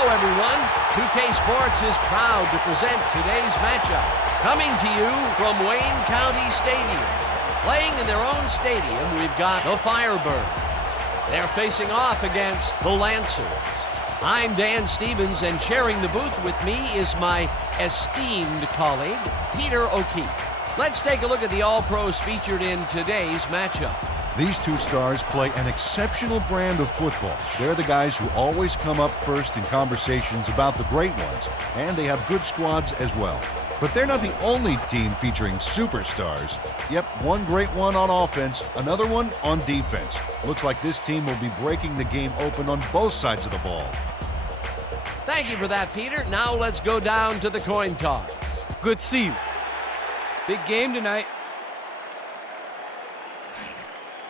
Hello, everyone. 2K Sports is proud to present today's matchup. Coming to you from Wayne County Stadium. Playing in their own stadium, we've got the Firebirds. They're facing off against the Lancers. I'm Dan Stevens, and sharing the booth with me is my esteemed colleague, Peter O'Keefe. Let's take a look at the All-Pros featured in today's matchup. These two stars play an exceptional brand of football. They're the guys who always come up first in conversations about the great ones, and they have good squads as well. But they're not the only team featuring superstars. Yep, one great one on offense, another one on defense. Looks like this team will be breaking the game open on both sides of the ball. Thank you for that, Peter. Now let's go down to the coin toss. Good to see you. Big game tonight.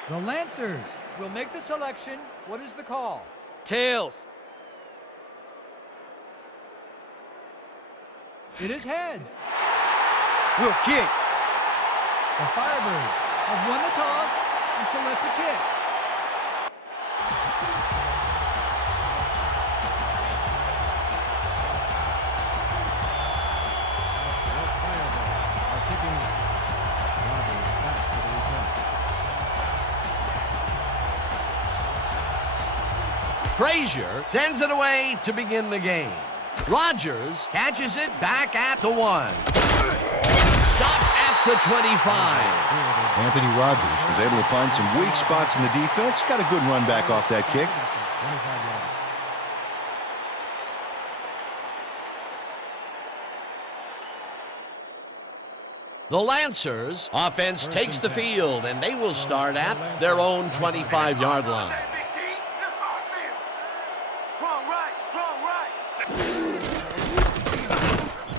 The Lancers will make the selection. What is the call? Tails. It is heads. We'll kick. The Firebirds have won the toss and select a kick. Frazier sends it away to begin the game. Rogers catches it back at the 1. Stop at the 25. Anthony Rogers was able to find some weak spots in the defense. Got a good run back off that kick. The Lancers offense takes the field, and they will start at their own 25-yard line.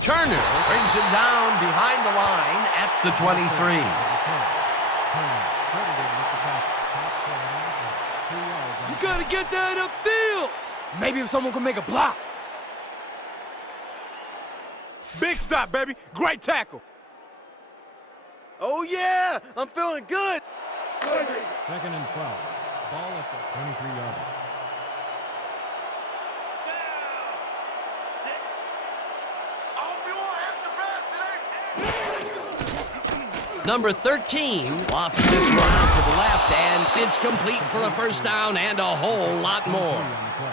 Turner brings him down behind the line at the 23. You gotta get that upfield. Maybe if someone can make a block. Big stop, baby. Great tackle. Oh, yeah. I'm feeling good. 2nd and 12. Ball at the 23-yard line. Number 13 lofts this one out to the left, and it's complete for a first down and a whole lot more.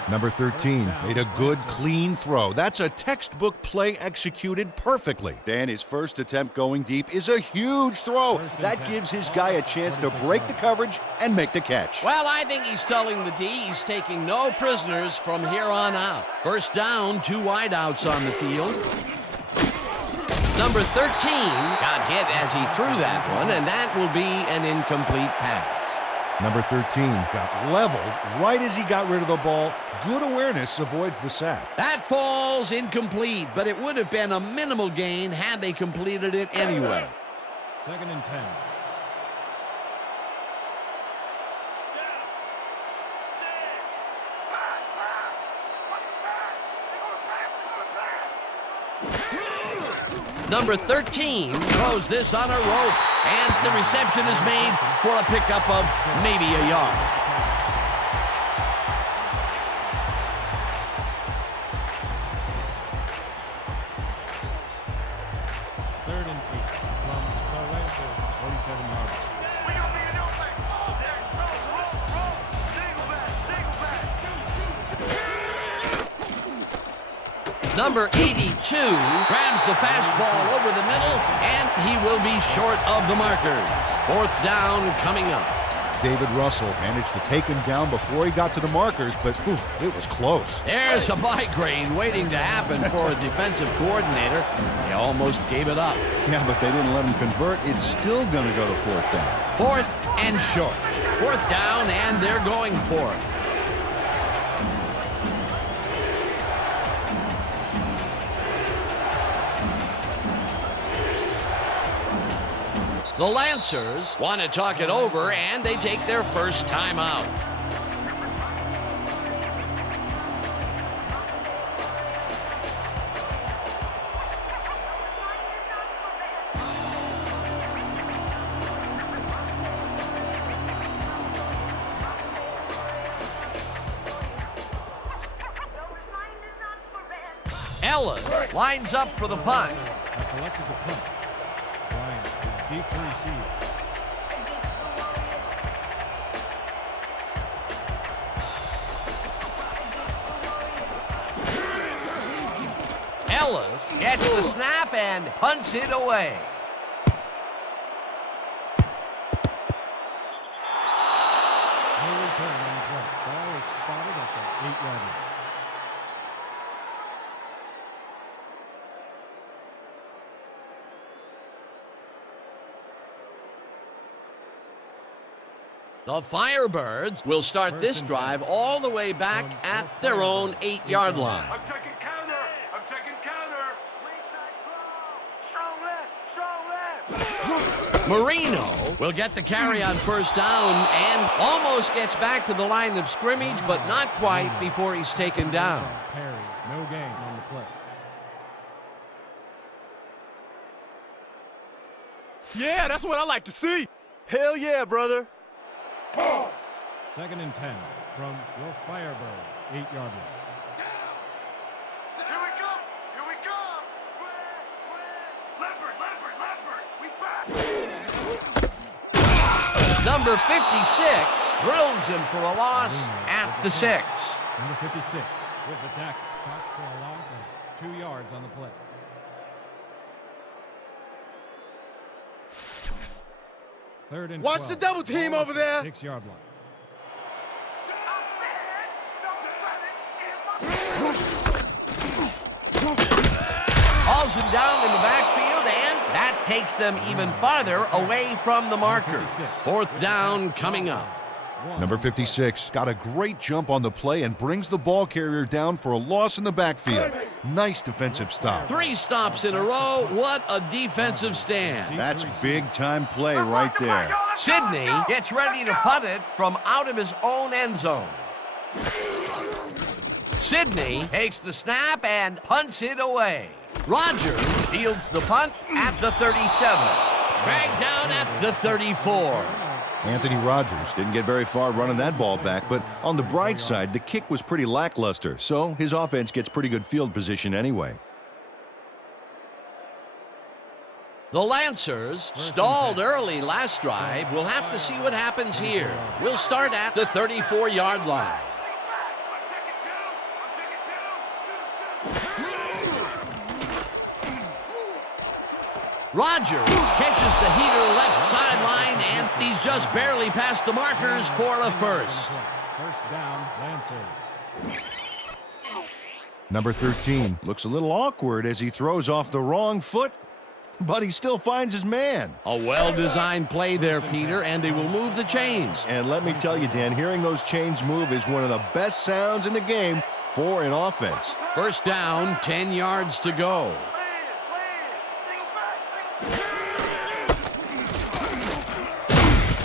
Number 13 made a good, clean throw. That's a textbook play executed perfectly. Dan, his first attempt going deep is a huge throw. That gives his guy a chance to break the coverage and make the catch. Well, I think he's telling the D he's taking no prisoners from here on out. First down, 2 wideouts on the field. Number 13 got hit as he threw that one, and that will be an incomplete pass. Number 13 got leveled right as he got rid of the ball. Good awareness avoids the sack. That falls incomplete, but it would have been a minimal gain had they completed it anyway. 2nd and 10. Number 13 throws this on a rope, and the reception is made for a pickup of maybe a yard. Third and 8 from the Lancers, 47-yard line. Number 82 grabs the fastball over the middle, and he will be short of the markers. 4th down coming up. David Russell managed to take him down before he got to the markers, but it was close. There's a migraine waiting to happen for a defensive coordinator. He almost gave it up. Yeah, but they didn't let him convert. It's still going to go to 4th down. 4th and short. 4th down, and they're going for it. The Lancers want to talk it over, and they take their first time out. Ellis lines up for the punt. Has selected the punt. Bryant is deep to receive. Ellis gets the snap and punts it away. No return on the play. Ball is spotted at the 8-yard line. The Firebirds will start this drive all the way back at their own 8-yard line. I'm checking counter. I'm checking counter. Late side throw. Strong left. Marino will get the carry on first down and almost gets back to the line of scrimmage, but not quite before he's taken down. Perry, no gain on the play. Yeah, that's what I like to see. Hell yeah, brother. 2nd and 10 from your Firebirds, 8-yard line. Here we go. Here we go. Leopard. We back. Number 56 drills him for a loss at the 6. Number 56 with the tackle. Stops for a loss of 2 yards on the play. 3rd and 12. Watch the double team over there. 6-yard line. Hauls him down in the backfield, and that takes them even farther away from the marker. 4th down coming up. Number 56 got a great jump on the play and brings the ball carrier down for a loss in the backfield. Nice defensive stop. 3 stops in a row. What a defensive stand. That's big-time play right there. Sidney gets ready to punt it from out of his own end zone. Sidney takes the snap and punts it away. Rogers fields the punt at the 37. Dragged down at the 34. Anthony Rogers didn't get very far running that ball back, but on the bright side, the kick was pretty lackluster, so his offense gets pretty good field position anyway. The Lancers stalled early last drive. We'll have to see what happens here. We'll start at the 34-yard line. Rogers catches the heater left sideline, and he's just barely past the markers for a first. First down, Lancers. Number 13 looks a little awkward as he throws off the wrong foot, but he still finds his man. A well-designed play there, Peter, and they will move the chains. And let me tell you, Dan, hearing those chains move is one of the best sounds in the game for an offense. First down, 10 yards to go.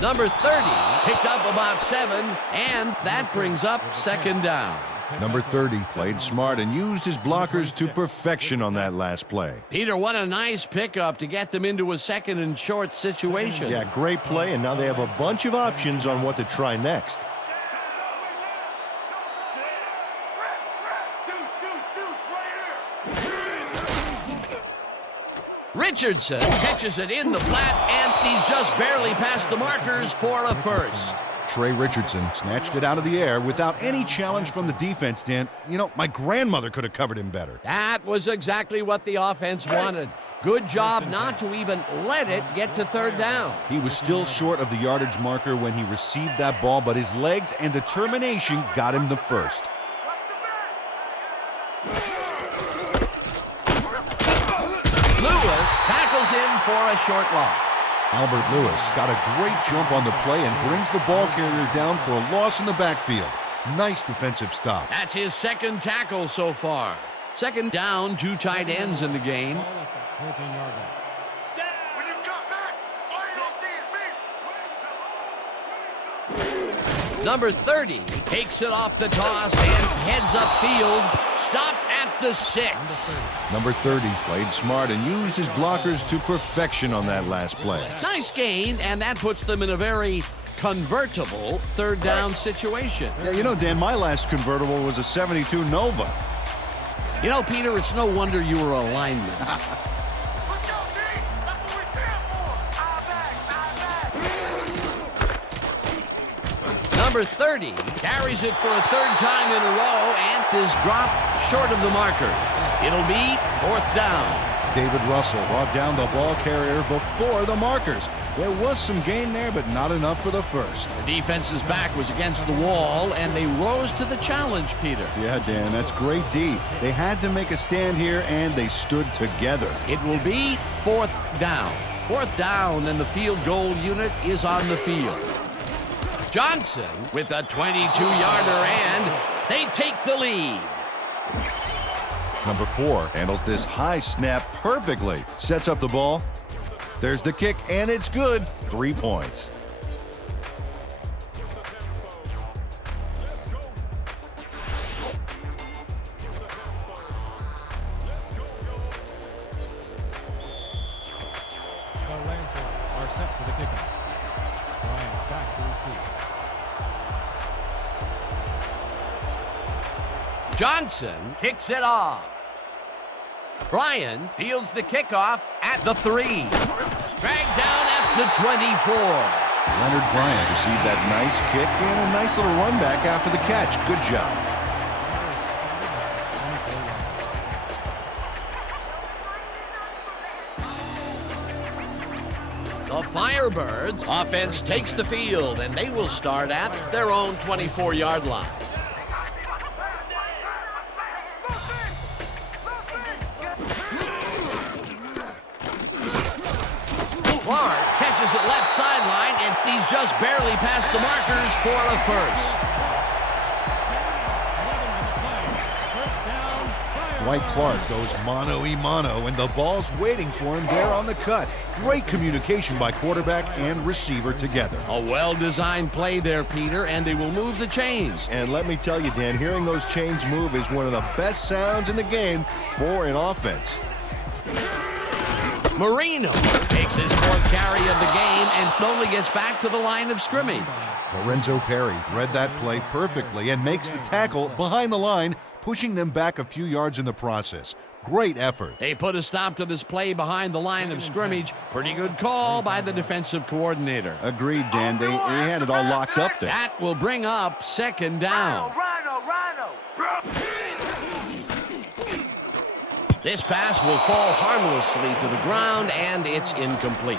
Number 30 picked up about 7, and that brings up 2nd down. Number 30 played smart and used his blockers to perfection on that last play. Peter, what a nice pickup to get them into a 2nd and short situation. Yeah, great play, and now they have a bunch of options on what to try next. Richardson catches it in the flat, and he's just barely past the markers for a first. Trey Richardson snatched it out of the air without any challenge from the defense, Dan. You know, my grandmother could have covered him better. That was exactly what the offense wanted. Good job not to even let it get to 3rd down. He was still short of the yardage marker when he received that ball, but his legs and determination got him the first. Lewis tackles him for a short loss. Albert Lewis got a great jump on the play and brings the ball carrier down for a loss in the backfield. Nice defensive stop. That's his 2nd tackle so far. 2nd down, 2 tight ends in the game. Ball at the 14-yard line. When you come back, all you see is me. Number 30 takes it off the toss and heads upfield. Stopped at the 6. Number 30 played smart and used his blockers to perfection on that last play. Nice gain, and that puts them in a very convertible 3rd down situation. Yeah, you know, Dan, my last convertible was a 72 Nova. You know, Peter, it's no wonder you were a lineman. Let's go, D! That's what we stand for! Eye back! Number 30 carries it for a third time in a row and is dropped short of the markers. It'll be 4th down. David Russell brought down the ball carrier before the markers. There was some gain there, but not enough for the first. The defense's back was against the wall, and they rose to the challenge, Peter. Yeah, Dan, that's great D. They had to make a stand here, and they stood together. It will be 4th down. 4th down, and the field goal unit is on the field. Johnson with a 22-yarder, and they take the lead. Number 4 handles this high snap perfectly. Sets up the ball. There's the kick, and it's good. 3 points. The Lancers are set for the kickoff. Bryant back to receive. Johnson kicks it off. Bryant fields the kickoff at the 3. Dragged down at the 24. Leonard Bryant received that nice kick and a nice little run back after the catch. Good job. The Firebirds offense takes the field, and they will start at their own 24-yard line. Clark catches it left sideline, and he's just barely past the markers for a first. Dwight Clark goes mano-a-mano, and the ball's waiting for him there on the cut. Great communication by quarterback and receiver together. A well-designed play there, Peter, and they will move the chains. And let me tell you, Dan, hearing those chains move is one of the best sounds in the game for an offense. Marino takes his 4th carry of the game and only gets back to the line of scrimmage. Lorenzo Perry read that play perfectly and makes the tackle behind the line, pushing them back a few yards in the process. Great effort. They put a stop to this play behind the line of scrimmage. Pretty good call by the defensive coordinator. Agreed, Dan. They had it all locked up there. That will bring up 2nd down. Rhino! This pass will fall harmlessly to the ground, and it's incomplete.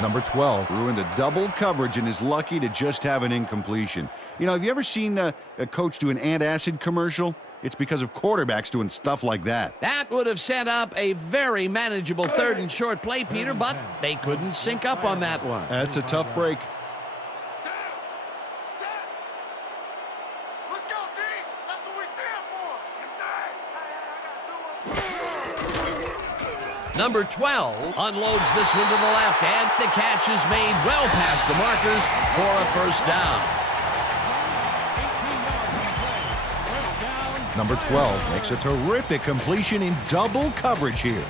Number 12 ruined a double coverage and is lucky to just have an incompletion. You know, have you ever seen a coach do an antacid commercial? It's because of quarterbacks doing stuff like that. That would have set up a very manageable 3rd and short play, Peter, but they couldn't sync up on that one. That's a tough break. Let's go, D! That's what we stand for! Number 12 unloads this one to the left, and the catch is made well past the markers for a 1st down. Number 12 makes a terrific completion in double coverage here.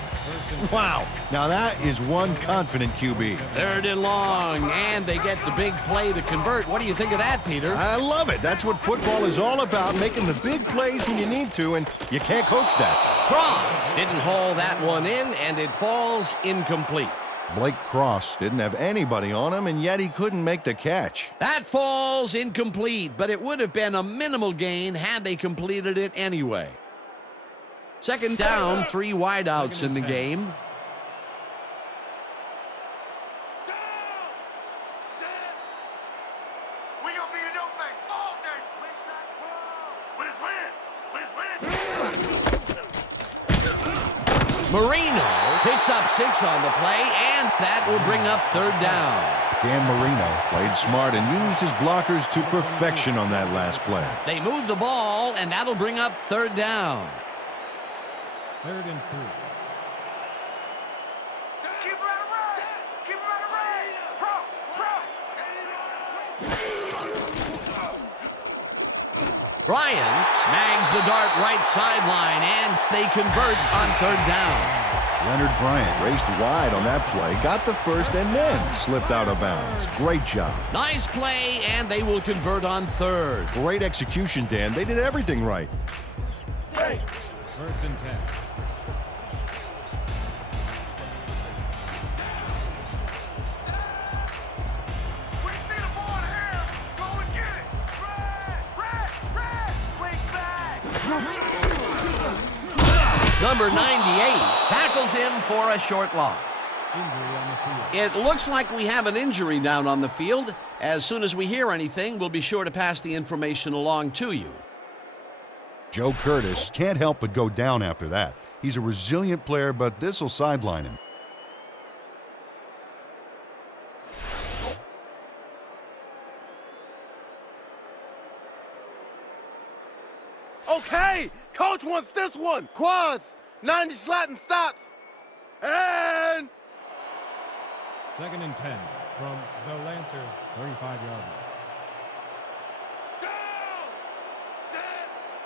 Wow, now that is one confident QB. 3rd and long, and they get the big play to convert. What do you think of that, Peter? I love it. That's what football is all about, making the big plays when you need to, and you can't coach that. Cross didn't haul that one in, and it falls incomplete. Blake Cross didn't have anybody on him, and yet he couldn't make the catch. That falls incomplete, but it would have been a minimal gain had they completed it anyway. 2nd down, 3 wideouts in the game. We gonna be in your face all day! Marino picks up 6 on the play, and that will bring up 3rd down. Dan Marino played smart and used his blockers to perfection on that last play. They move the ball, and that'll bring up 3rd down. 3rd and 3. Keep it out of range! Keep it out of range! Bryant snags the dart right sideline, and they convert on 3rd down. Leonard Bryant raced wide on that play, got the first, and then slipped out of bounds. Great job. Nice play, and they will convert on 3rd. Great execution, Dan. They did everything right. First and 10. When you see the ball in the air, go and get it. Red, swing back. Number 98 tackles him for a short loss. Injury on the field. It looks like we have an injury down on the field. As soon as we hear anything, we'll be sure to pass the information along to you. Joe Curtis can't help but go down after that. He's a resilient player, but this will sideline him. Okay, coach wants this one. Quads, 90 slat and stops. And Second and 10 from the Lancers, 35-yard line.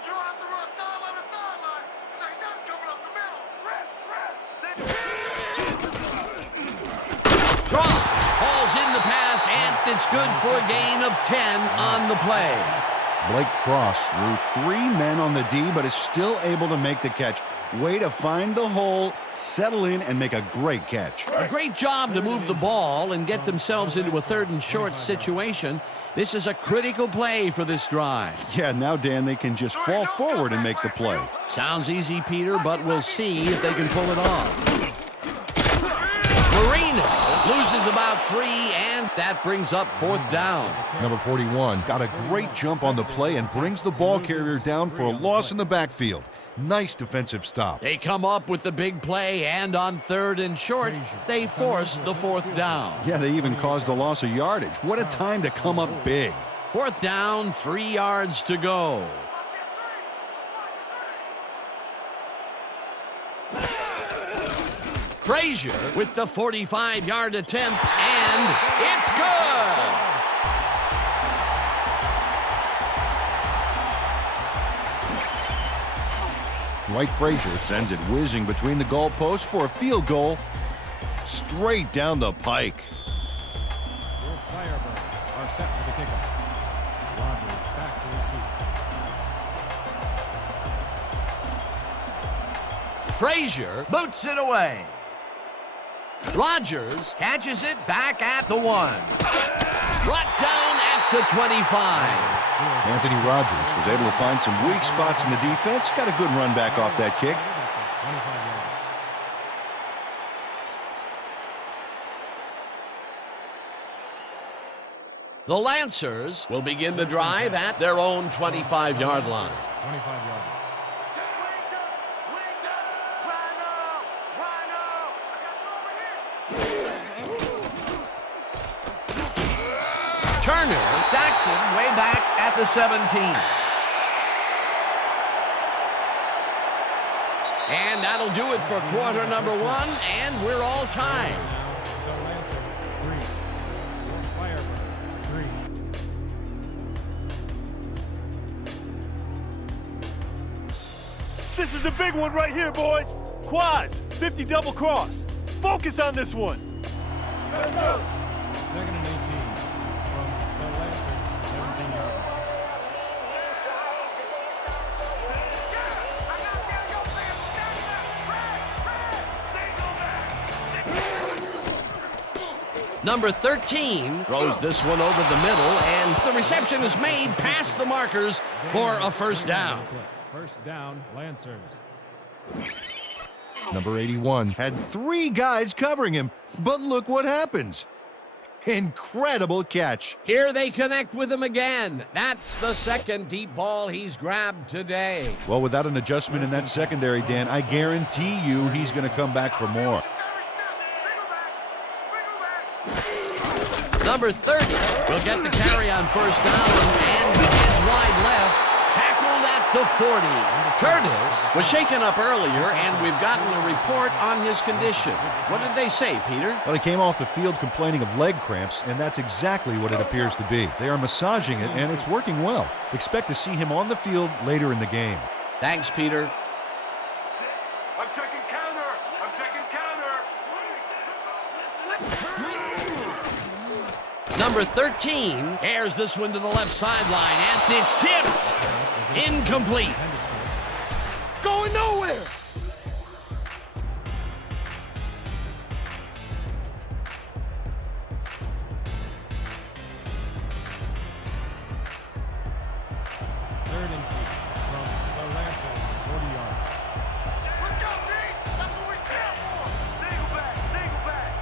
You have to run sideline to sideline. There's nothing coming up the middle. Cross falls in the pass, and it's good for a gain of 10 on the play. Blake Cross drew 3 men on the D, but is still able to make the catch. Way to find the hole, settle in, and make a great catch. A great job to move the ball and get themselves into a 3rd and short situation. This is a critical play for this drive. Yeah, now, Dan, they can just fall forward and make the play. Sounds easy, Peter, but we'll see if they can pull it off. Marino loses about 3, and that brings up 4th down. Number 41 got a great jump on the play and brings the ball carrier down for a loss in the backfield. Nice defensive stop. They come up with the big play, and on 3rd and short, they force the 4th down. Yeah, they even caused a loss of yardage. What a time to come up big. 4th down, 3 yards to go. Frazier with the 45-yard attempt, and it's good! Dwight Frazier sends it whizzing between the goalposts for a field goal straight down the pike. Your Firebirds are set for the kickoff. Rogers back to receive. Frazier boots it away. Rogers catches it back at the 1. Brought down at the 25. Anthony Rogers was able to find some weak spots in the defense. Got a good run back off that kick. 25 yards. The Lancers will begin the drive at their own 25-yard line. 25-yard line. Turner sacks him way back at the 17. And that'll do it for quarter number 1, and we're all tied. The Lancers 3. Your Firebirds 3. this is the big one right here, boys. Quads, 50 double cross. Focus on this one. Second and 18 from the Lancers, 17-yard line. Number 13 throws this one over the middle, and the reception is made past the markers for a 1st down. First down, Lancers. Number 81 had 3 guys covering him, but look what happens. Incredible catch. Here they connect with him again. That's the 2nd deep ball he's grabbed today. Well, without an adjustment in that secondary, Dan, I guarantee you he's going to come back for more. Number 30 will get the carry on 1st down and begins wide left, tackled at the 40. Curtis was shaken up earlier, and we've gotten a report on his condition. What did they say, Peter? Well, he came off the field complaining of leg cramps, and that's exactly what it appears to be. They are massaging it, and it's working well. Expect to see him on the field later in the game. Thanks, Peter. I'm checking counter. Number 13 airs this one to the left sideline, and it's tipped. Incomplete. Going nowhere. there. Third and 8 from the Lancers, 40 yards. Let's go, D! That's what we set for! Single back, single back!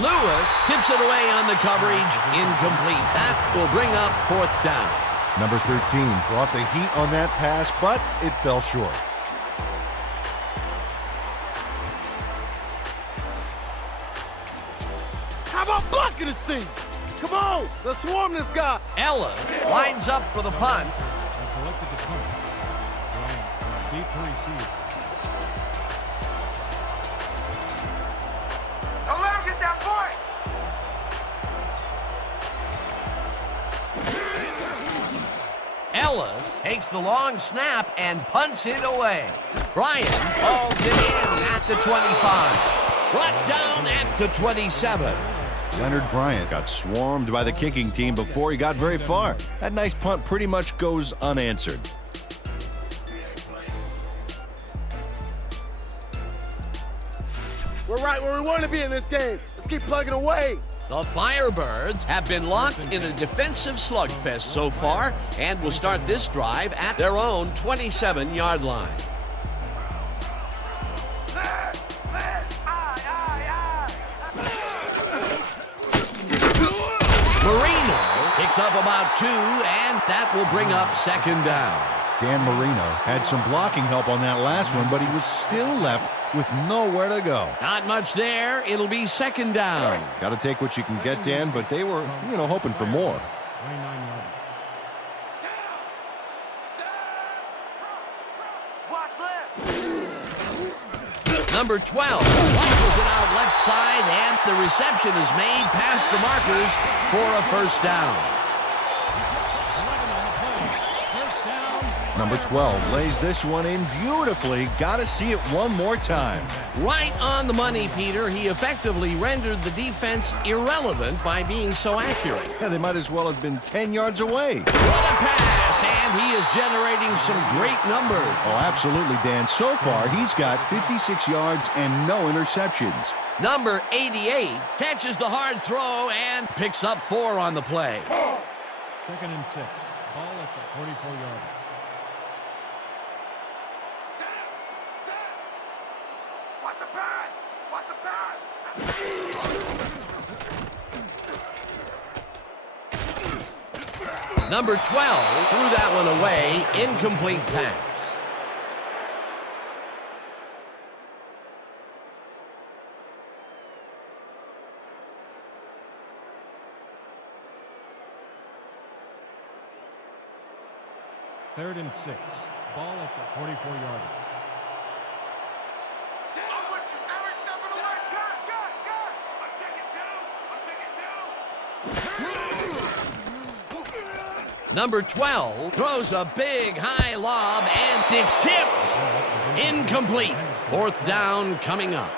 Lewis tips it away on the coverage. Incomplete. That will bring up 4th down. Number 13 brought the heat on that pass, but it fell short. How about blocking this thing? Come on, let's swarm this guy. Ellis lines up for the punt. And selected the punt. Bryant deep to receive. Don't let him get that point! Ellis takes the long snap and punts it away. Bryant hauls it in at the 25. Brought down at the 27. Leonard Bryant got swarmed by the kicking team before he got very far. That nice punt pretty much goes unanswered. We're right where we want to be in this game. Let's keep plugging away. The Firebirds have been locked in a defensive slugfest so far and will start this drive at their own 27-yard line. Marino picks up about 2, and that will bring up 2nd down. Dan Marino had some blocking help on that last one, but he was still left with nowhere to go. Not much there. It'll be 2nd down. Got to take what you can get, Dan, but they were, hoping for more. 29 yards. Watch left! Number 12 launches it out left side, and the reception is made past the markers for a 1st down. 11 on the play. 1st down. Number 12 lays this one in beautifully. Got to see it one more time. Right on the money, Peter. He effectively rendered the defense irrelevant by being so accurate. Yeah, they might as well have been 10 yards away. What a pass, and he is generating some great numbers. Oh, absolutely, Dan. So far, he's got 56 yards and no interceptions. Number 88 catches the hard throw and picks up 4 on the play. 2nd and 6. Ball at the 44-yard. Watch the pass! Watch the pass! Number 12 threw that one away. Incomplete pass. Third and 6. Ball at the 44-yard. I'm with you every step of the way! Good! I'm taking 2! Number 12 throws a big high lob, and it's tipped. Incomplete. 4th down coming up.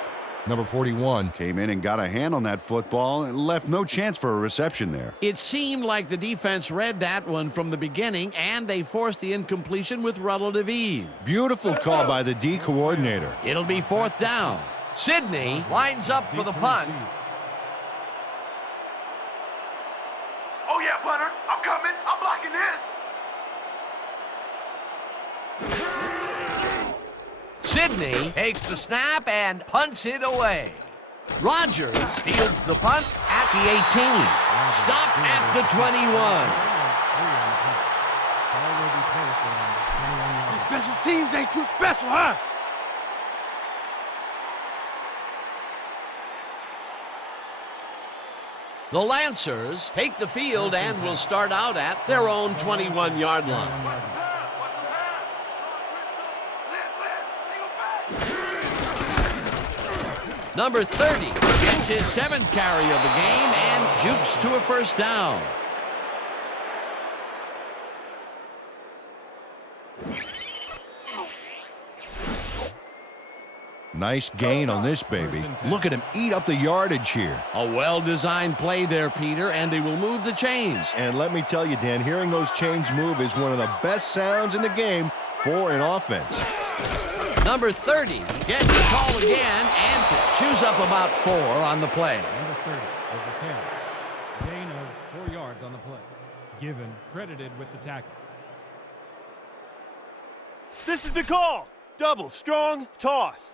Number 41 came in and got a hand on that football and left no chance for a reception there. It seemed like the defense read that one from the beginning, and they forced the incompletion with relative ease. Beautiful call by the D coordinator. It'll be 4th down. Sidney lines up for the Deep to punt. receive. Oh yeah, punter! I'm coming! I'm blocking this! Sidney takes the snap and punts it away. Rogers fields the punt at the 18. Stopped at the 21. Ball will be placed around 21 yards. Special teams ain't too special, huh? The Lancers take the field and will start out at their own 21-yard line. Number 30 gets his 7th carry of the game and jukes to a 1st down. Nice gain on this baby. Look at him eat up the yardage here. A well-designed play there, Peter, and they will move the chains. And let me tell you, Dan, hearing those chains move is one of the best sounds in the game for an offense. Number 30 gets the call again and chews up about 4 on the play. Number 30 over 10. Gain of 4 yards on the play. Given, credited with the tackle. This is the call. Double, strong, toss.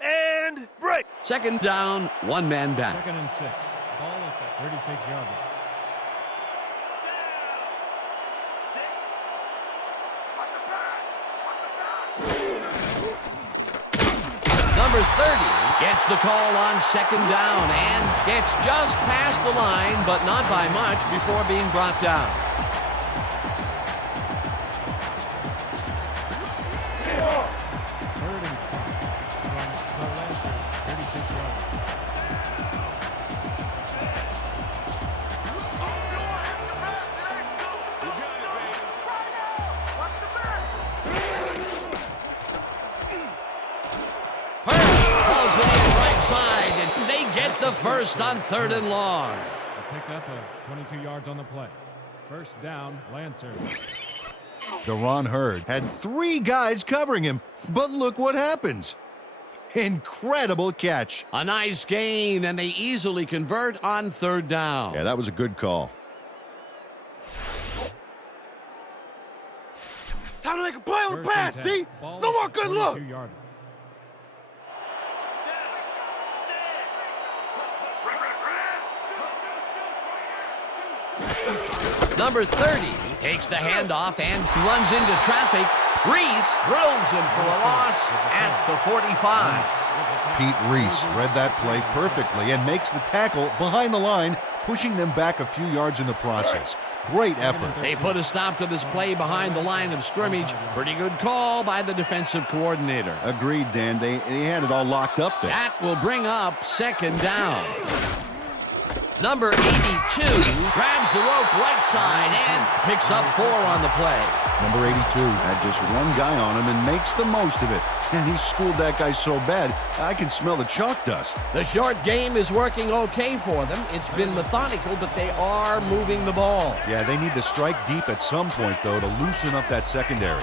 And break. Second down, 1 man back. 2nd and 6. Ball at the 36-yard line. Number 30 gets the call on 2nd down and gets just past the line, but not by much before being brought down. Third and 5 from the Lancers 36-yard line. Pulls it in right side, and they get the first on 3rd and long. A pickup of 22 yards on the play. First down, Lancers. Deron Hurd had 3 guys covering him, but look what happens. Incredible catch. A nice gain, and they easily convert on 3rd down. Yeah, that was a good call. Time to make a play on the First pass, and D. 10. Ball No at more the good look. 22-yard line. Number 30 takes the handoff and runs into traffic. Reese drills him for a loss at the 45. Pete Reese read that play perfectly and makes the tackle behind the line, pushing them back a few yards in the process. Great effort. They put a stop to this play behind the line of scrimmage. Pretty good call by the defensive coordinator. Agreed, Dan. They had it all locked up there. That will bring up 2nd down. Number 82 grabs the rope right side and picks up 4 on the play. Number 82 had just one guy on him and makes the most of it. And he schooled that guy so bad, I can smell the chalk dust. The short game is working okay for them. It's been methodical, but they are moving the ball. Yeah, they need to strike deep at some point, though, to loosen up that secondary.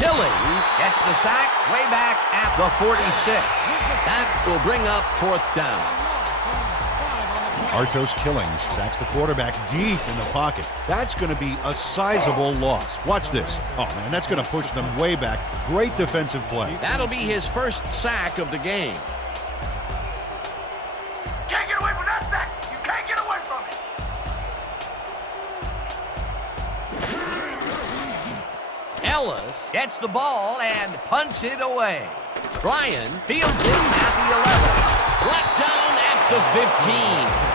Billings gets the sack way back at the 46. That will bring up 4th down. Artos Killings sacks the quarterback deep in the pocket. That's going to be a sizable loss. Watch this. Oh, man, that's going to push them way back. Great defensive play. That'll be his first sack of the game. Can't get away from that sack. You can't get away from it. Ellis gets the ball and punts it away. Bryan fields him at the 11. Brought down at the 15.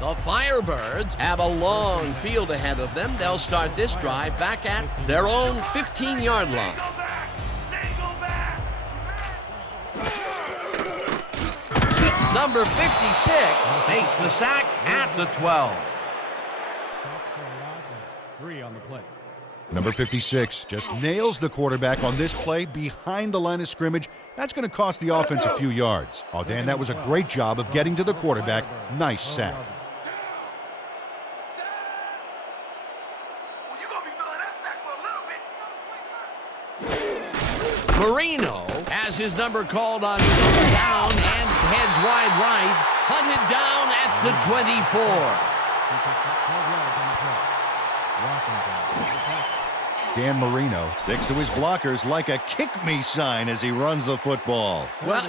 The Firebirds have a long field ahead of them. They'll start this drive back at their own 15-yard line. Go back. Go back. Number 56 takes the sack at the 12. 3 on the play. Number 56 just nails the quarterback on this play behind the line of scrimmage. That's going to cost the offense a few yards. Oh, Dan, that was a great job of getting to the quarterback. Nice sack. Well, you're going to be feeling that sack for a little bit. Marino has his number called on down and heads wide right. Hunted down at the 24. He picks up 12 yards on the play. Washington. Dan Marino sticks to his blockers like a kick-me sign as he runs the football. Well,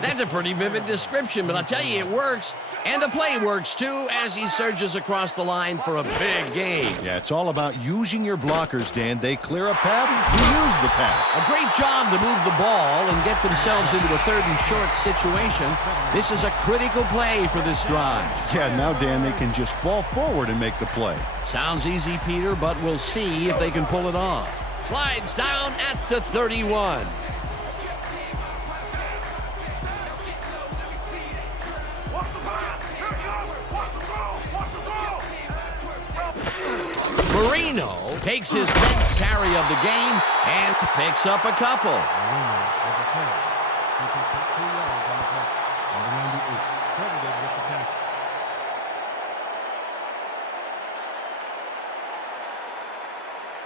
that's a pretty vivid description, but I'll tell you, it works. And the play works, too, as he surges across the line for a big gain. Yeah, it's all about using your blockers, Dan. They clear a path, you use the path. A great job to move the ball and get themselves into a 3rd and short situation. This is a critical play for this drive. Yeah, now, Dan, they can just fall forward and make the play. Sounds easy, Peter, but we'll see if they can pull it off. Slides down at the 31. Marino takes his 10th carry of the game and picks up a couple. Marino over 10. He picked up 2 yards on the play. Number 98, credited with the tackle.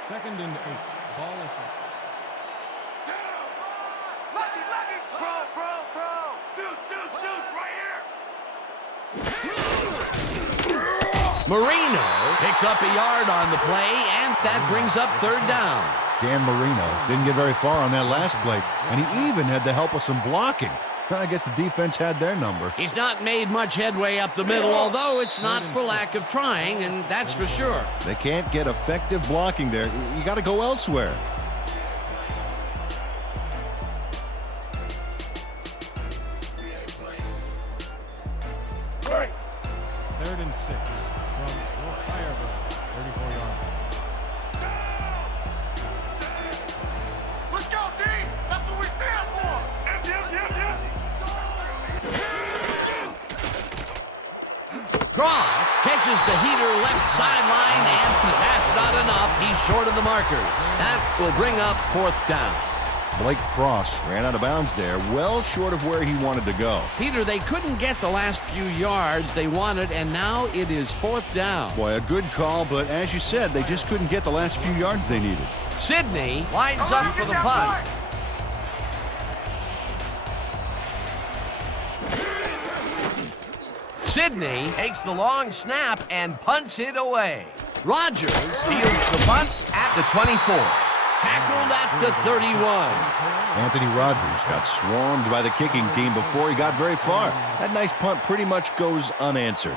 Second and 8. Ball in front. Lucky, lucky. Throw. Deuce, right here. Marino picks up a yard on the play, and that brings up 3rd down. Dan Marino didn't get very far on that last play, and he even had the help of some blocking. I guess the defense had their number. He's not made much headway up the middle, although it's not for lack of trying, and that's for sure. They can't get effective blocking there. You got to go elsewhere. Right. 3rd and 6 from the Firebirds. 34 yards. Let's go, D. That's what we stand for. Yep. Cross catches the heater left sideline, and that's not enough. He's short of the markers. That will bring up 4th down. Blake Cross ran out of bounds there, well short of where he wanted to go. Peter, they couldn't get the last few yards they wanted, and now it is 4th down. Boy, a good call, but as you said, they just couldn't get the last few yards they needed. Sidney lines up for the punt. Sidney takes the long snap and punts it away. Rogers fields the punt at the 24. Tackled at the 31. Anthony Rogers got swarmed by the kicking team before he got very far. That nice punt pretty much goes unanswered.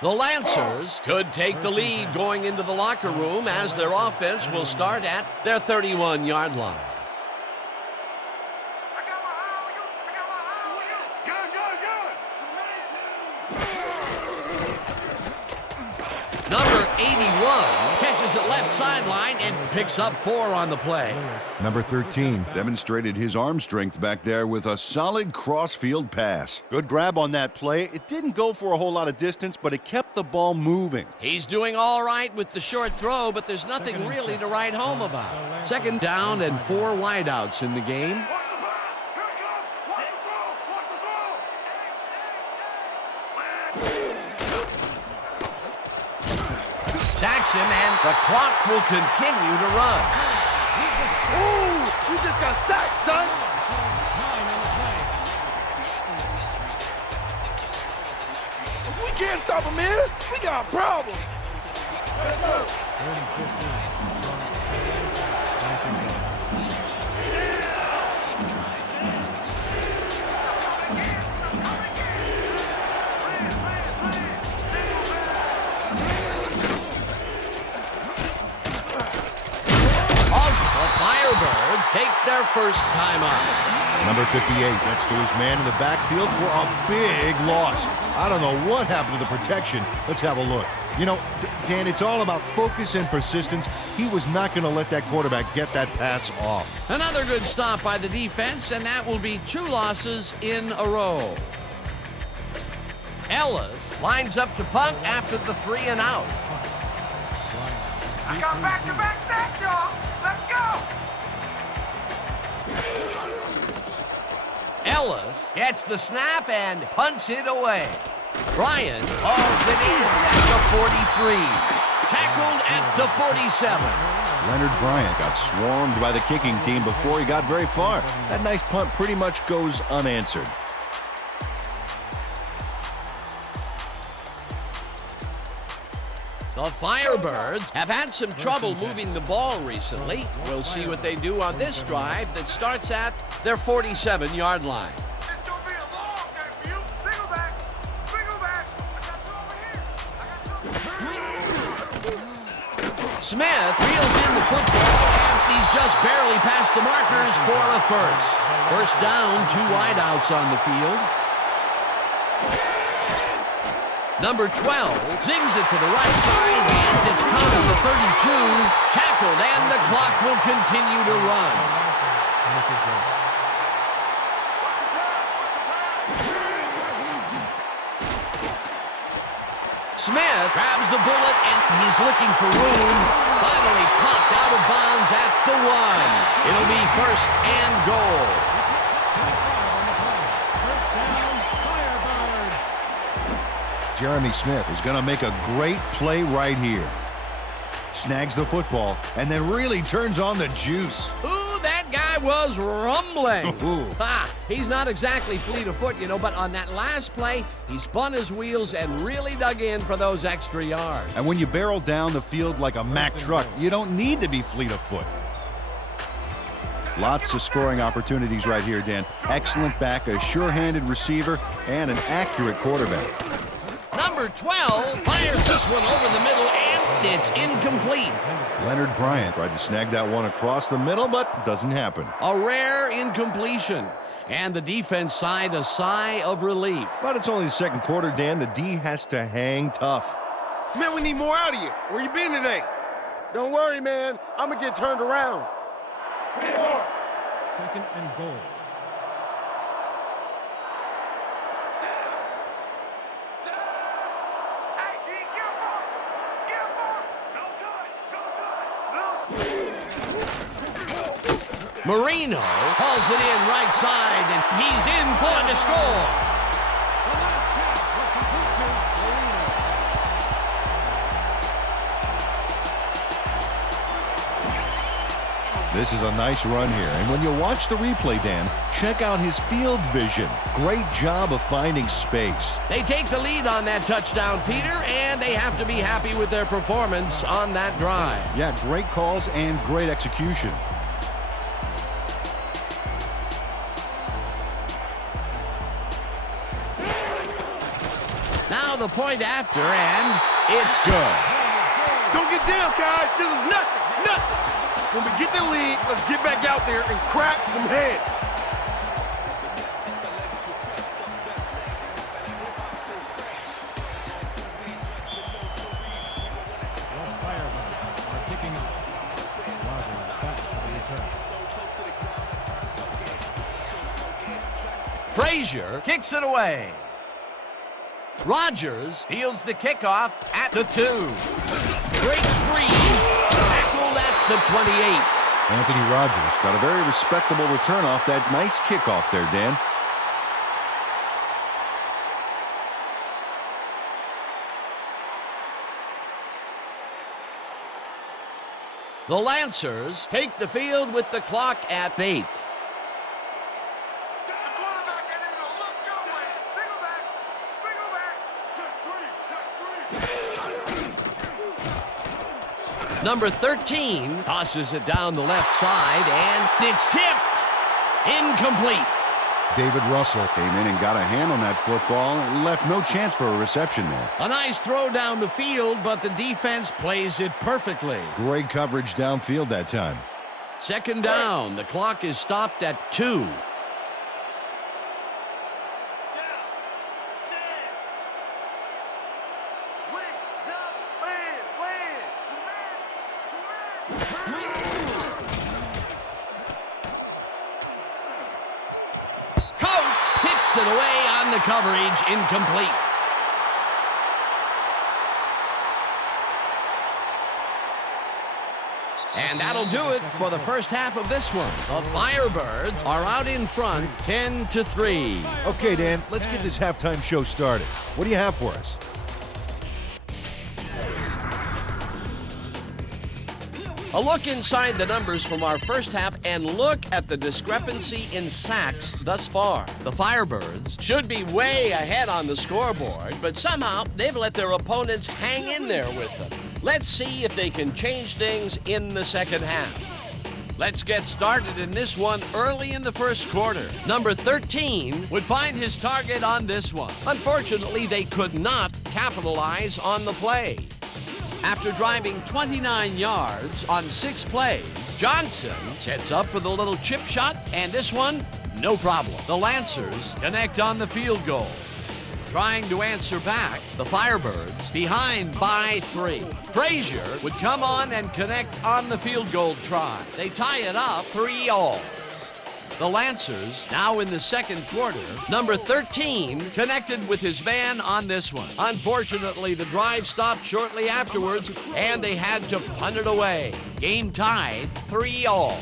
The Lancers could take the lead going into the locker room as their offense will start at their 31-yard line. I got my eye on you. Good. Number 81 catches it left sideline and picks up 4 on the play. Number 13 demonstrated his arm strength back there with a solid cross-field pass. Good grab on that play. It didn't go for a whole lot of distance, but it kept the ball moving. He's doing all right with the short throw, but there's nothing really to write home about. 2nd down and 4 wideouts in the game. Sacks him, and the clock will continue to run. Ooh, you just got sacked, son. 9 on the play. We can't stop him, man. We got problems. 3rd and 15 from the Lancers. Firebirds take their first time out. Number 58 gets to his man in the backfield for a big loss. I don't know what happened to the protection. Let's have a look. You know, Dan, it's all about focus and persistence. He was not going to let that quarterback get that pass off. Another good stop by the defense, and that will be 2 losses in a row. Ellis lines up to punt after the 3 and out. I got back-to-back sacks, y'all. Let's go. Ellis gets the snap and punts it away. Bryan hauls it in at the 43. Tackled at the 47. Leonard Bryant got swarmed by the kicking team before he got very far. That nice punt pretty much goes unanswered. The Firebirds have had some trouble moving the ball recently. We'll see what they do on this drive that starts at their 47-yard line. It's gonna be a long game for you. Single back. I got you over here. Smith reels in the football, and he's just barely past the markers for a first. First down, 2 wideouts on the field. Number 12 zings it to the right side, and it's caught at the 32. Tackled, and the clock will continue to run. Smith grabs the bullet, and he's looking for room. Finally popped out of bounds at the 1. It'll be first and goal. Jeremy Smith is going to make a great play right here. Snags the football and then really turns on the juice. Ooh, that guy was rumbling. He's not exactly fleet of foot, but on that last play, he spun his wheels and really dug in for those extra yards. And when you barrel down the field like a Mack truck, you don't need to be fleet of foot. Lots of scoring opportunities right here, Dan. Excellent back, a sure-handed receiver, and an accurate quarterback. Number 12 fires this one over the middle, and it's incomplete. Leonard Bryant tried to snag that one across the middle, but doesn't happen. A rare incompletion. And the defense sighed a sigh of relief. But it's only the second quarter, Dan. The D has to hang tough. Man, we need more out of you. Where you been today? Don't worry, man. I'm going to get turned around. Second and goal. Hey, D, get him up! Get him up! Don't do it! Don't do it! No! Marino hauls it in right side, and he's in for the score. This is a nice run here, and when you watch the replay, Dan, check out his field vision. Great job of finding space. They take the lead on that touchdown, Peter, and they have to be happy with their performance on that drive. Yeah, great calls and great execution. Now the point after, and it's good. Don't get down, guys. This is nothing. Nothing. When we get the lead, let's get back out there and crack some heads. The Firebirds are kicking off. Rogers back for the return. Frazier kicks it away. Rogers fields the kickoff at the 2. Breaks free. Tackled at the 28. Anthony Rogers got a very respectable return off that nice kickoff there, Dan. The Lancers take the field with the clock at 8. The quarterback ain't even gonna look your way. Single back. Single back. Check 3. Check 3. Number 13 tosses it down the left side, and it's tipped. Incomplete. David Russell came in and got a hand on that football and left no chance for a reception there. A nice throw down the field, but the defense plays it perfectly. Great coverage downfield that time. Second down. The clock is stopped at 2. Coates tips it away on the coverage, incomplete. And that'll do it for the first half of this one. The Firebirds are out in front, 10-3. Okay, Dan, let's get this halftime show started. What do you have for us? A look inside the numbers from our first half, and look at the discrepancy in sacks thus far. The Firebirds should be way ahead on the scoreboard, but somehow they've let their opponents hang in there with them. Let's see if they can change things in the second half. Let's get started in this one early in the first quarter. Number 13 would find his target on this one. Unfortunately, they could not capitalize on the play. After driving 29 yards on 6 plays, Johnson sets up for the little chip shot, and this one, no problem. The Lancers connect on the field goal. trying to answer back. The Firebirds behind by 3. Frazier would come on and connect on the field goal try. They tie it up 3-all. The Lancers, now in the second quarter, number 13 connected with his van on this one. Unfortunately, the drive stopped shortly afterwards, and they had to punt it away. Game tied 3-all.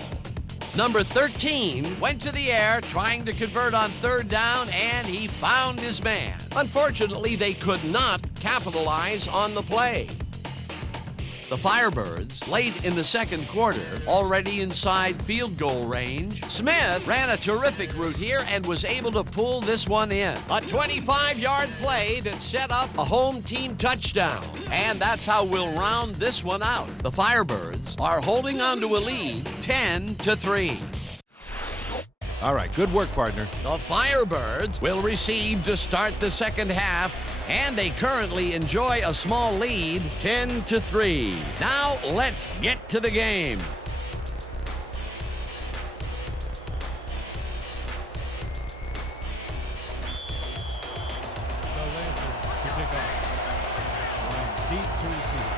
Number 13 went to the air trying to convert on third down, and he found his man. Unfortunately, they could not capitalize on the play. The Firebirds, late in the second quarter, already inside field goal range. Smith ran a terrific route here and was able to pull this one in. A 25-yard play that set up a home team touchdown. And that's how we'll round this one out. The Firebirds are holding on to a lead 10-3. All right, good work, partner. The Firebirds will receive to start the second half, and they currently enjoy a small lead, 10-3. Now let's get to the game. The Lancers to pick up. Line deep to receive.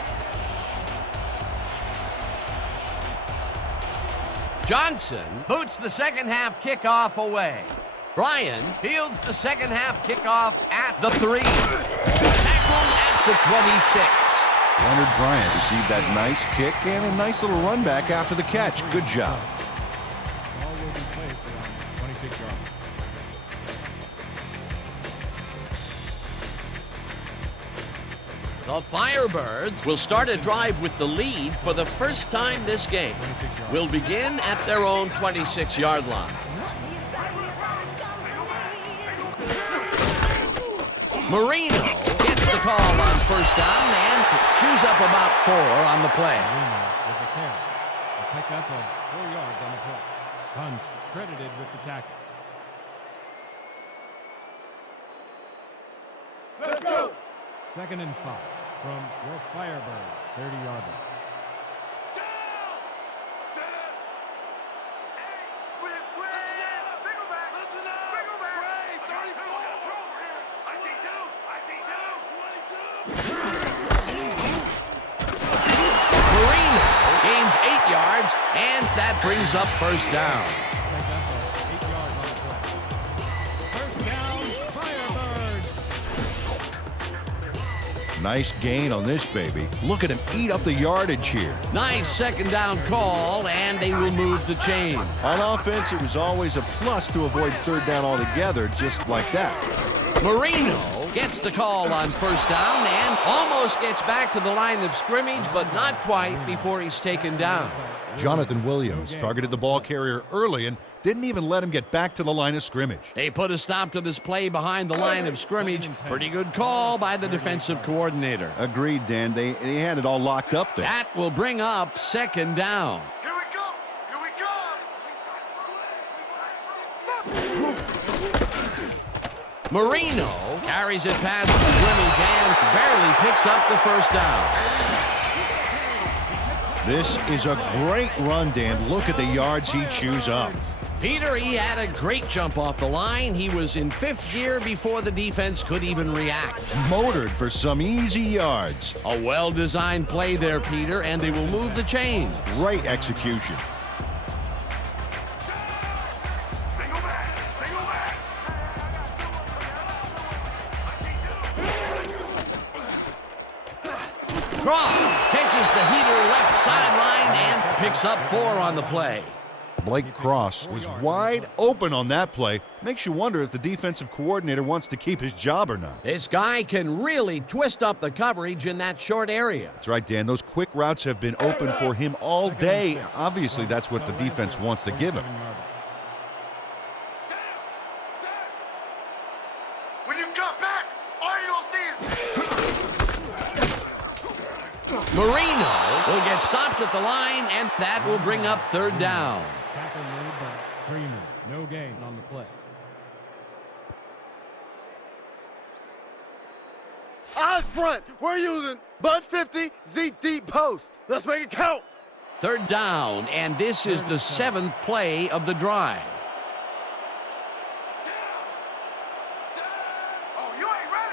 Johnson boots the second half kickoff away. Bryan fields the second half kickoff at the 3. Tackled at the 26. Leonard Bryant received that nice kick and a nice little run back after the catch. Good job. Ball will be placed around 26 yards. The Firebirds will start a drive with the lead for the first time this game. Will begin at their own 26-yard line. Marino gets the call on first down and chews up about 4 on the play. With the carry. A pickup of 4 yards on the play. Hunt credited with the tackle. Let's go. 2nd and 5 from your Firebirds, 30-yard line. Marino gains 8 yards, and that brings up first down. Pick up of 8 yards on the play. First down, Firebirds. Nice gain on this baby. Look at him eat up the yardage here. Nice second down call, and they will move the chain. On offense, it was always a plus to avoid third down altogether, just like that. Marino gets the call on first down and almost gets back to the line of scrimmage, but not quite before he's taken down. Jonathan Williams targeted the ball carrier early and didn't even let him get back to the line of scrimmage. They put a stop to this play behind the line of scrimmage. Pretty good call by the defensive coordinator. Agreed, Dan. They had it all locked up there. That will bring up second down. Here we go. Here we go. Marino carries it past the scrimmage and barely picks up the first down. This is a great run, Dan. Look at the yards he chews up. Peter, he had a great jump off the line. He was in 5th gear before the defense could even react. Motored for some easy yards. A well-designed play there, Peter, and they will move the chains. Great execution. Cross catches the heater left sideline and picks up 4 on the play. Blake Cross was wide open on that play. Makes you wonder if the defensive coordinator wants to keep his job or not. This guy can really twist up the coverage in that short area. That's right, Dan. Those quick routes have been open for him all day. Obviously, that's what the defense wants to give him. When you come back, all you're going to see is... Marino will get stopped at the line, and that will bring up third down. Tackle made by Freeman. No gain on the play. Eyes front. We're using bunch 50, Z deep post. Let's make it count. Third down, and this is the 7th play of the drive. Oh, you ain't ready?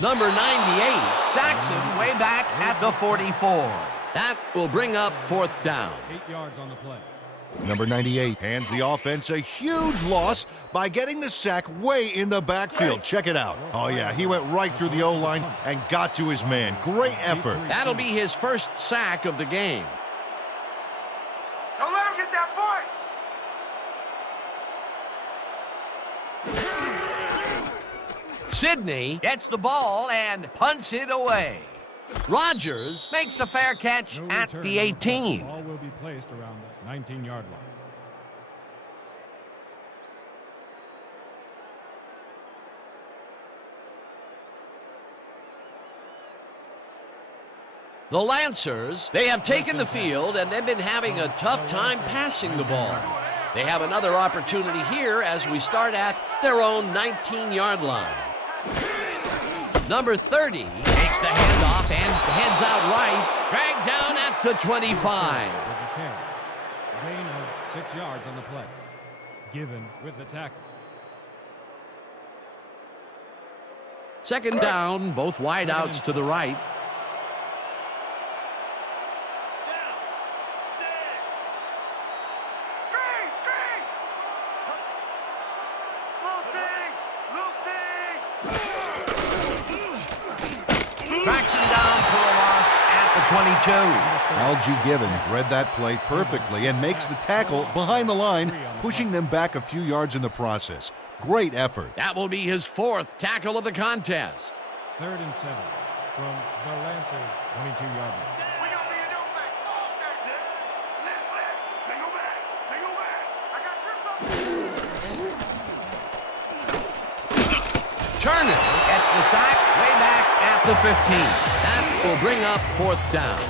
Number 98 sacks him way back at the 44. That will bring up 4th down. 8 yards on the play. Number 98 hands the offense a huge loss by getting the sack way in the backfield. Check it out. Oh, yeah, he went right through the O-line and got to his man. Great effort. That'll be his first sack of the game. Don't let him get that point. Sidney gets the ball and punts it away. Rogers makes a fair catch No at return the on 18. The ball will be placed around the 19-yard line. The Lancers, they have taken the field and they've been having a tough time passing the ball. They have another opportunity here as we start at their own 19-yard line. Number 30 takes the handoff and heads out right, dragged down at the 25. With the carry. Gain of 6 yards on the play. Given with the tackle. Second down, both wideouts to the right. Tracks him down for a loss at the 22. Algie Given read that play perfectly and makes the tackle behind the line, pushing them back a few yards in the process. Great effort. That will be his 4th tackle of the contest. 3rd and 7 from the Lancers 22-yard line. We gonna be a new back. Okay. Left. Single back. Single back. I got trips up. Turner gets the sack way back at the 15. That will bring up 4th down.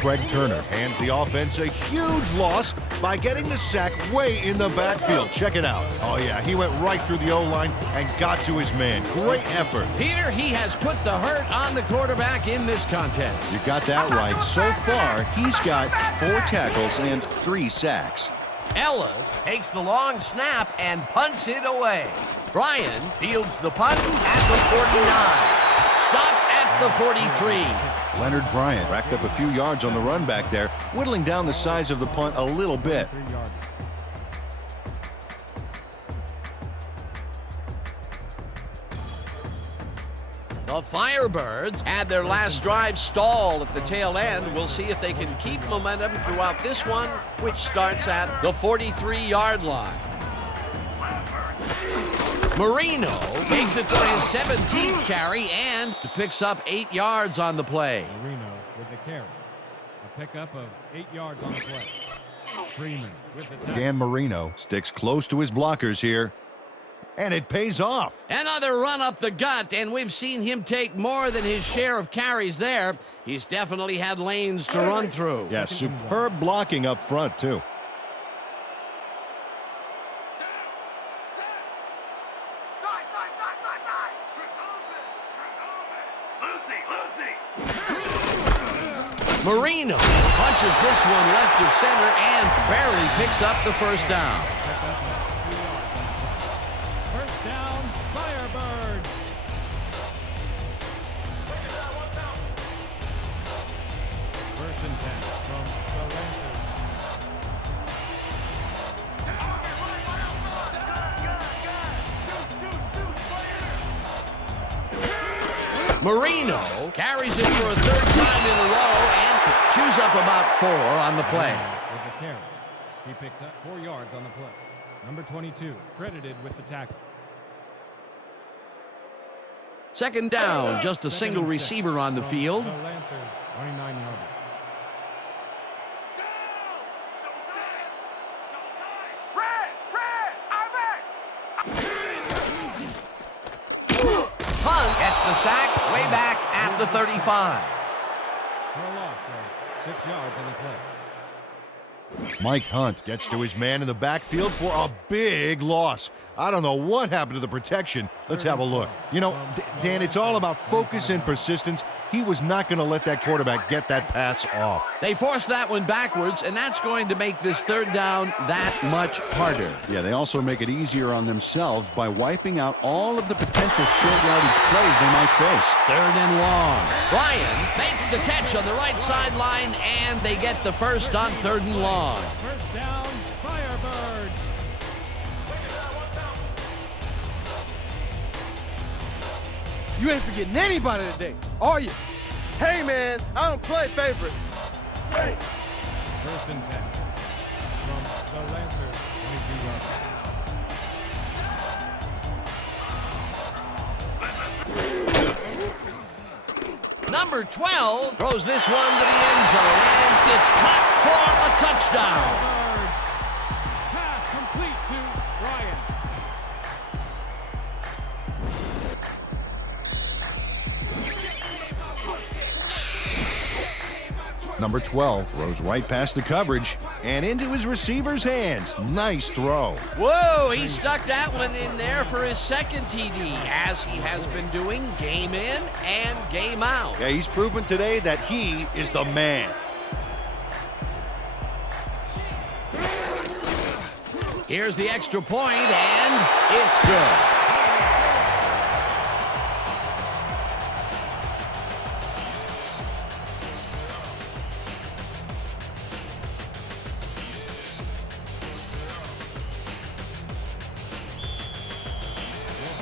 Craig Turner hands the offense a huge loss by getting the sack way in the backfield. Check it out. Oh, yeah, he went right through the O-line and got to his man. Great effort. Here he has put the hurt on the quarterback in this contest. You got that right. So far, he's got 4 tackles and 3 sacks. Ellis takes the long snap and punts it away. Bryan fields the punt at the 49. Stopped at the 43. Leonard Bryant racked up a few yards on the run back there, whittling down the size of the punt a little bit. 3-yard. The Firebirds had their last drive stall at the tail end. We'll see if they can keep momentum throughout this one, which starts at the 43-yard line. Marino takes it for his 17th carry and picks up 8 yards on the play. Marino with the carry. A pickup of 8 yards on the play. Freeman with the tackle. Dan Marino sticks close to his blockers here, and it pays off. Another run up the gut, and we've seen him take more than his share of carries there. He's definitely had lanes to run through. Yeah, superb blocking up front, too. Marino punches this one left of center and barely picks up the 1st down. First down, Firebirds. First and 10 from the Lancers. Marino carries it for a 3rd time in a row and chews up about 4 on the play. With the carry. He picks up 4 yards on the play. Number 22, credited with the tackle. 2nd down, just a single receiver on the field. The Lancers, 29-yard. Hunt gets the sack way back at the 35. For a loss of 6 yards on the play. Mike Hunt gets to his man in the backfield for a big loss. I don't know what happened to the protection. Let's have a look. You know, Dan, it's all about focus and persistence. He was not going to let that quarterback get that pass off. They forced that one backwards, and that's going to make this third down that much harder. Yeah, they also make it easier on themselves by wiping out all of the potential short yardage plays they might face. Third and long. Ryan makes the catch on the right sideline, and they get the first on third and long. First down, Firebirds. You ain't forgetting anybody today, are you? Hey, man, I don't play favorites. First and 10 from the Lancers, 22-yard line. Number 12 throws this one to the end zone, and it's caught for a touchdown. Firebirds. Pass complete to Ryan. Number 12 throws right past the coverage and into his receiver's hands. Nice throw. Whoa, he stuck that one in there for his second TD, as he has been doing game in and game out. Yeah, he's proven today that he is the man. Here's the extra point, and it's good.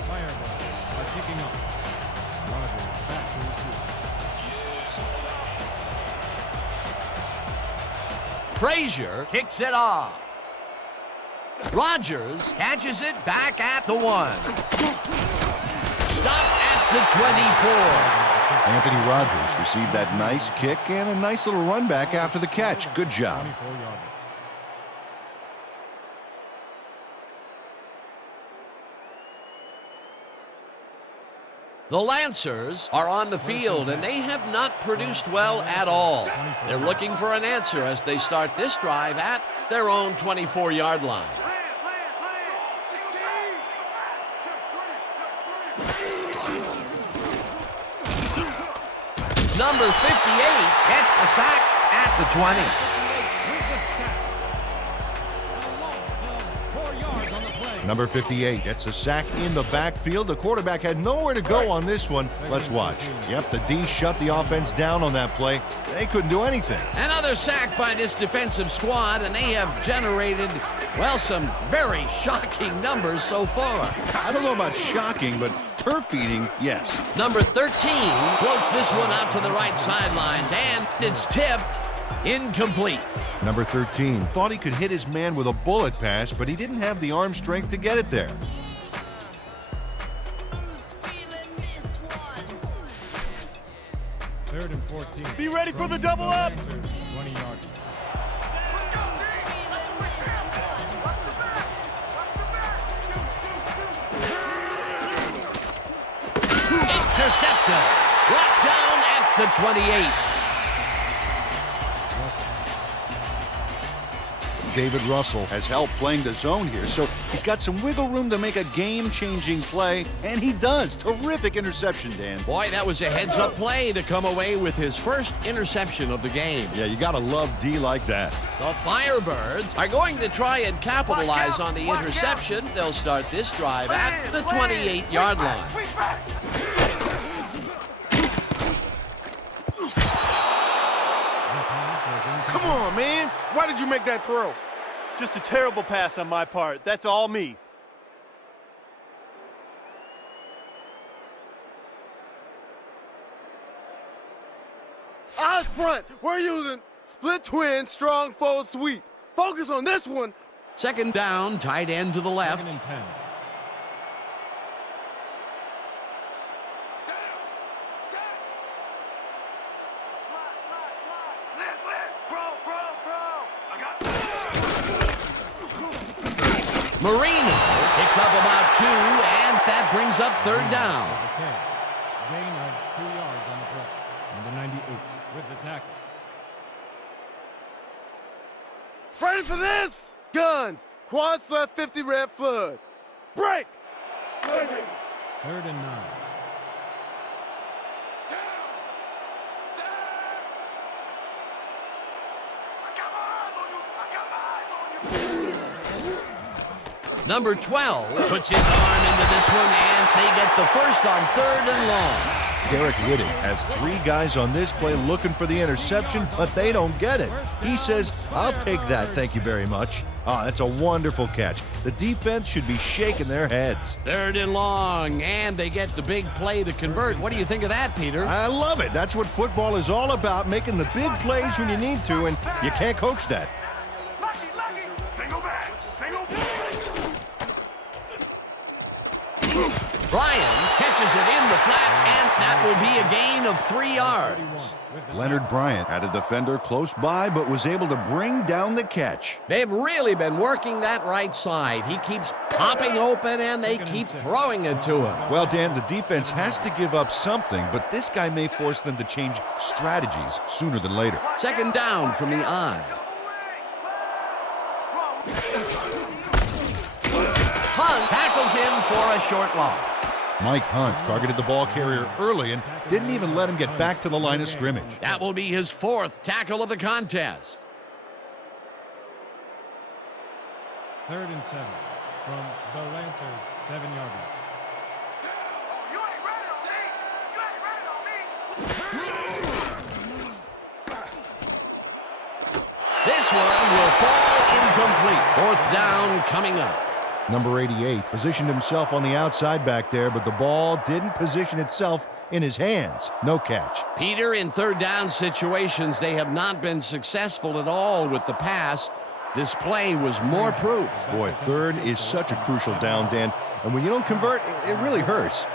Firebirds are kicking off. Rogers back to receive. Frazier kicks it off. Rogers catches it back at the 1. Stop at the 24. Anthony Rogers received that nice kick and a nice little run back after the catch. Good job. 24-yarder. The Lancers are on the field, and they have not produced well at all. They're looking for an answer as they start this drive at their own 24-yard line. Number 58 gets the sack at the 20. With the sack. A loss of 4 yards on the play. Number 58 gets a sack in the backfield. The quarterback had nowhere to go on this one. Let's watch. Yep, the D shut the offense down on that play. They couldn't do anything. Another sack by this defensive squad, and they have generated, well, some very shocking numbers so far. I don't know about shocking, but turf eating, yes. Number 13 floats this one out to the right sidelines, and it's tipped incomplete. Number 13 thought he could hit his man with a bullet pass, but he didn't have the arm strength to get it there. Third and 14. Be ready for From the double up. Lancers, 20-yard line. Intercepted. Brought down at the 28. David Russell has help playing the zone here, so he's got some wiggle room to make a game-changing play, and he does. Terrific interception, Dan. Boy, that was a heads-up play to come away with his first interception of the game. Yeah, you gotta love D like that. The Firebirds are going to try and capitalize on the interception. They'll start this drive at the 28-yard line. Come on, man. Why did you make that throw? Just a terrible pass on my part. That's all me. Eyes front. We're using split twin, strong fold sweep. Focus on this one. Second down, tight end to the left. Second and 10. Marino picks up about 2, and that brings up third down. Okay. Gain of 2 yards on the play. Number 98 with the tackle. Ready for this? Guns. Quad slap 50 red flood. Break. 3rd and 9. Number 12 puts his arm into this one, and they get the first on 3rd and long. Derek Whitting has 3 guys on this play looking for the interception, but they don't get it. He says, "I'll take that, thank you very much." That's a wonderful catch. The defense should be shaking their heads. 3rd and long, and they get the big play to convert. What do you think of that, Peter? I love it. That's what football is all about, making the big plays when you need to, and you can't coach that. Lucky. Single back. Single back. Bryan catches it in the flat, and that will be a gain of 3 yards. Leonard Bryant had a defender close by, but was able to bring down the catch. They've really been working that right side. He keeps popping open, and they keep throwing it to him. Well, Dan, the defense has to give up something, but this guy may force them to change strategies sooner than later. 2nd down from the eye. Hunt tackles him for a short loss. Mike Hunt targeted the ball carrier early and didn't even let him get back to the line of scrimmage. That will be his 4th tackle of the contest. 3rd and 7 from the Lancers 7-yard line. You ain't ready on me. You ain't ready on me. This one will fall incomplete. 4th down coming up. Number 88 positioned himself on the outside back there, but the ball didn't position itself in his hands. No catch. Peter, in 3rd down situations, they have not been successful at all with the pass. This play was more proof. Boy, 3rd is such a crucial down, Dan, and when you don't convert, it really hurts.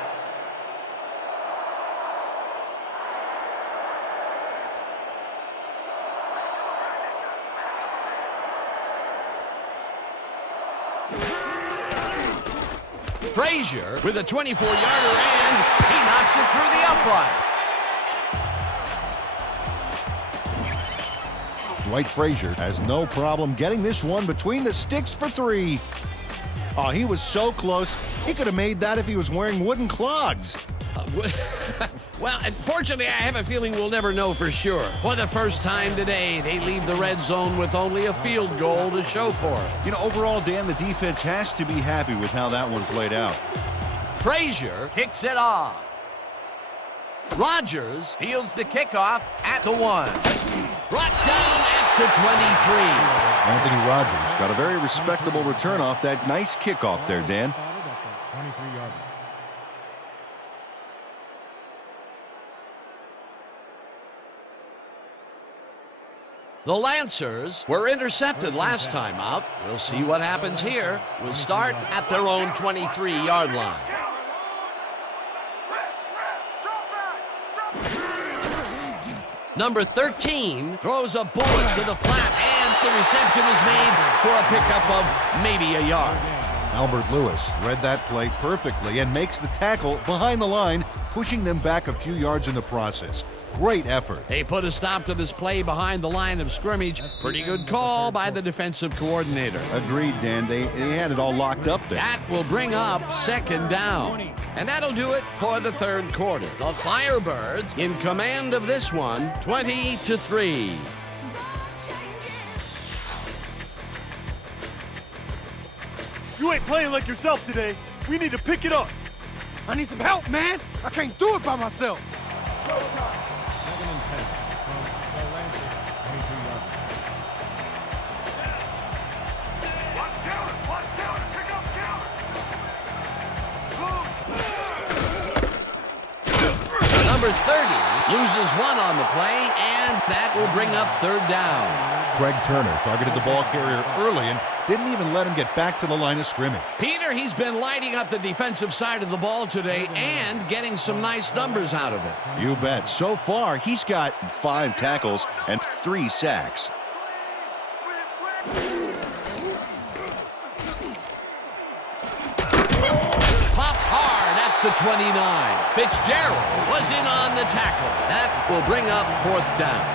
Frazier with a 24-yarder, and he knocks it through the uprights. Dwight Frazier has no problem getting this one between the sticks for 3. Oh, he was so close. He could have made that if he was wearing wooden clogs. Well, unfortunately, I have a feeling we'll never know for sure. For the first time today, they leave the red zone with only a field goal to show for it. You know, overall, Dan, the defense has to be happy with how that one played out. Frazier kicks it off. Rodgers fields the kickoff at the 1. Brought down at the 23. Anthony Rodgers Got a very respectable return off that nice kickoff there, Dan. 23-yard line. The Lancers were intercepted last time out. We'll see what happens here. We'll start at their own 23-yard line. Number 13 throws a bullet to the flat, and the reception is made for a pickup of maybe a yard. Albert Lewis read that play perfectly and makes the tackle behind the line, pushing them back a few yards in the process. Great effort. They put a stop to this play behind the line of scrimmage. Pretty good call by the defensive coordinator. Agreed, Dan. They had it all locked up there. That will bring up 2nd down. And that'll do it for the 3rd quarter. The Firebirds in command of this one, 20-3. You ain't playing like yourself today. We need to pick it up. I need some help, man. I can't do it by myself. 2nd and 10 from the Lancers 22-yard line. Watch counter. Pick up counter. Number 30 loses 1 on the play, and that will bring up 3rd down. Craig Turner targeted the ball carrier early and didn't even let him get back to the line of scrimmage. Peter, he's been lighting up the defensive side of the ball today and getting some nice numbers out of it. You bet. So far, he's got 5 tackles and 3 sacks. Popped hard at the 29. Fitzgerald was in on the tackle. That will bring up 4th down.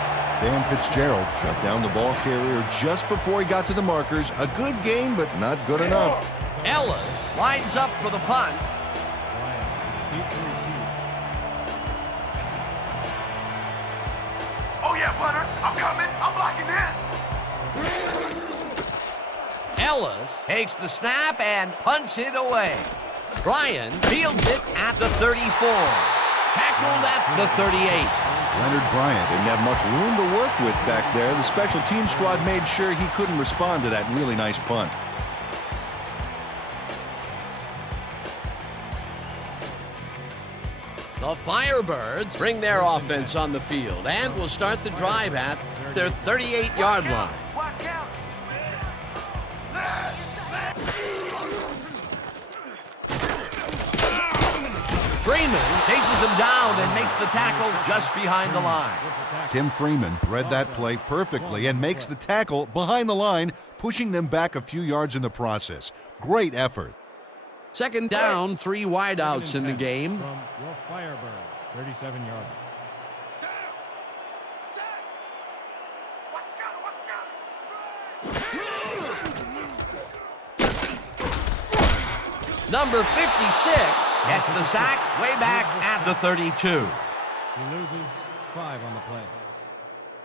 Dan Fitzgerald shut down the ball carrier just before he got to the markers. A good game, but not good enough. Ellis lines up for the punt. Deep to receive. Oh, yeah, Bunner. I'm coming. I'm blocking this. Ellis takes the snap and punts it away. Bryan fields it at the 34. Tackled at the 38. Leonard Bryant didn't have much room to work with back there. The special team squad made sure he couldn't respond to that really nice punt. The Firebirds bring their offense on the field and will start the drive at their 38-yard line. Watch out. Freeman chases him down and makes the tackle just behind the line. Tim Freeman read that play perfectly and makes the tackle behind the line, pushing them back a few yards in the process. Great effort. Second down, 3 wideouts in the game. From your Firebirds, 37-yard. Number 56 gets the sack way back at the 32. He loses 5 on the play.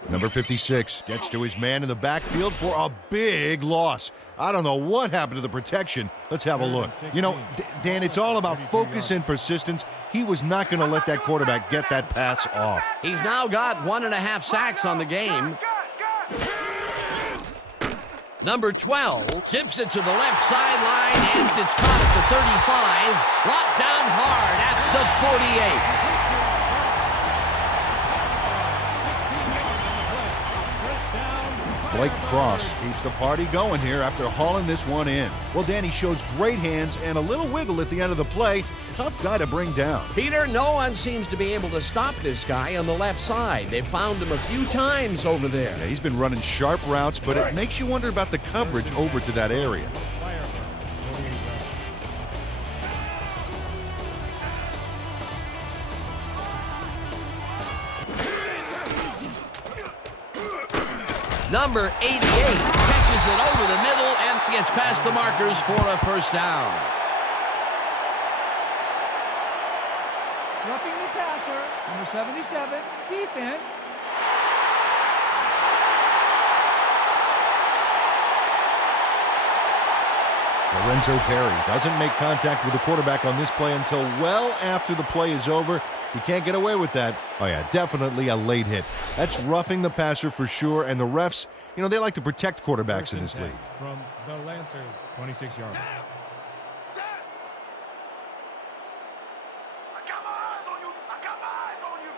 Number 56 gets to his man in the backfield for a big loss. I don't know what happened to the protection. Let's have a look. You know, Dan, it's all about focus and persistence. He was not going to let that quarterback get that pass off. He's now got 1.5 sacks on the game. Number 12 zips it to the left sideline, and it's caught at the 35, brought down hard at the 48. Blake Cross keeps the party going here after hauling this one in. Well, Danny shows great hands and a little wiggle at the end of the play. Tough guy to bring down. Peter, no one seems to be able to stop this guy on the left side. They've found him a few times over there. Yeah, he's been running sharp routes, but it makes you wonder about the coverage over to that area. Number 88 catches it over the middle and gets past the markers for a first down. Roughing the passer, number 77, defense. Lorenzo Perry doesn't make contact with the quarterback on this play until well after the play is over. You can't get away with that. Oh, yeah, definitely a late hit. That's roughing the passer for sure, and the refs, you know, they like to protect quarterbacks in this league. From the Lancers, 26 yards. I got my eyes on you. I got my eyes on you.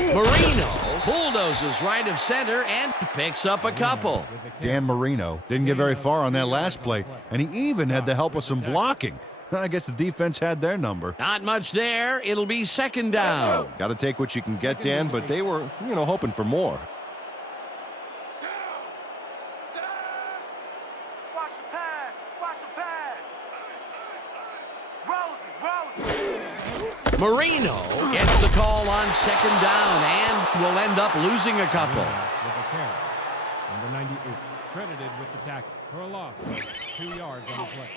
Gun. Marino bulldozes right of center and picks up a couple. Dan Marino didn't get very far on that last play, and he even had the help of some blocking. I guess the defense had their number. Not much there. It'll be second down. Got to take what you can get, Dan, but they were, you know, hoping for more. Watch the pass. Watch the pass. Rosie. Marino gets the call on second down and will end up losing a couple. With the carry. Number 98, credited with the tackle for a loss. 2 yards on the play.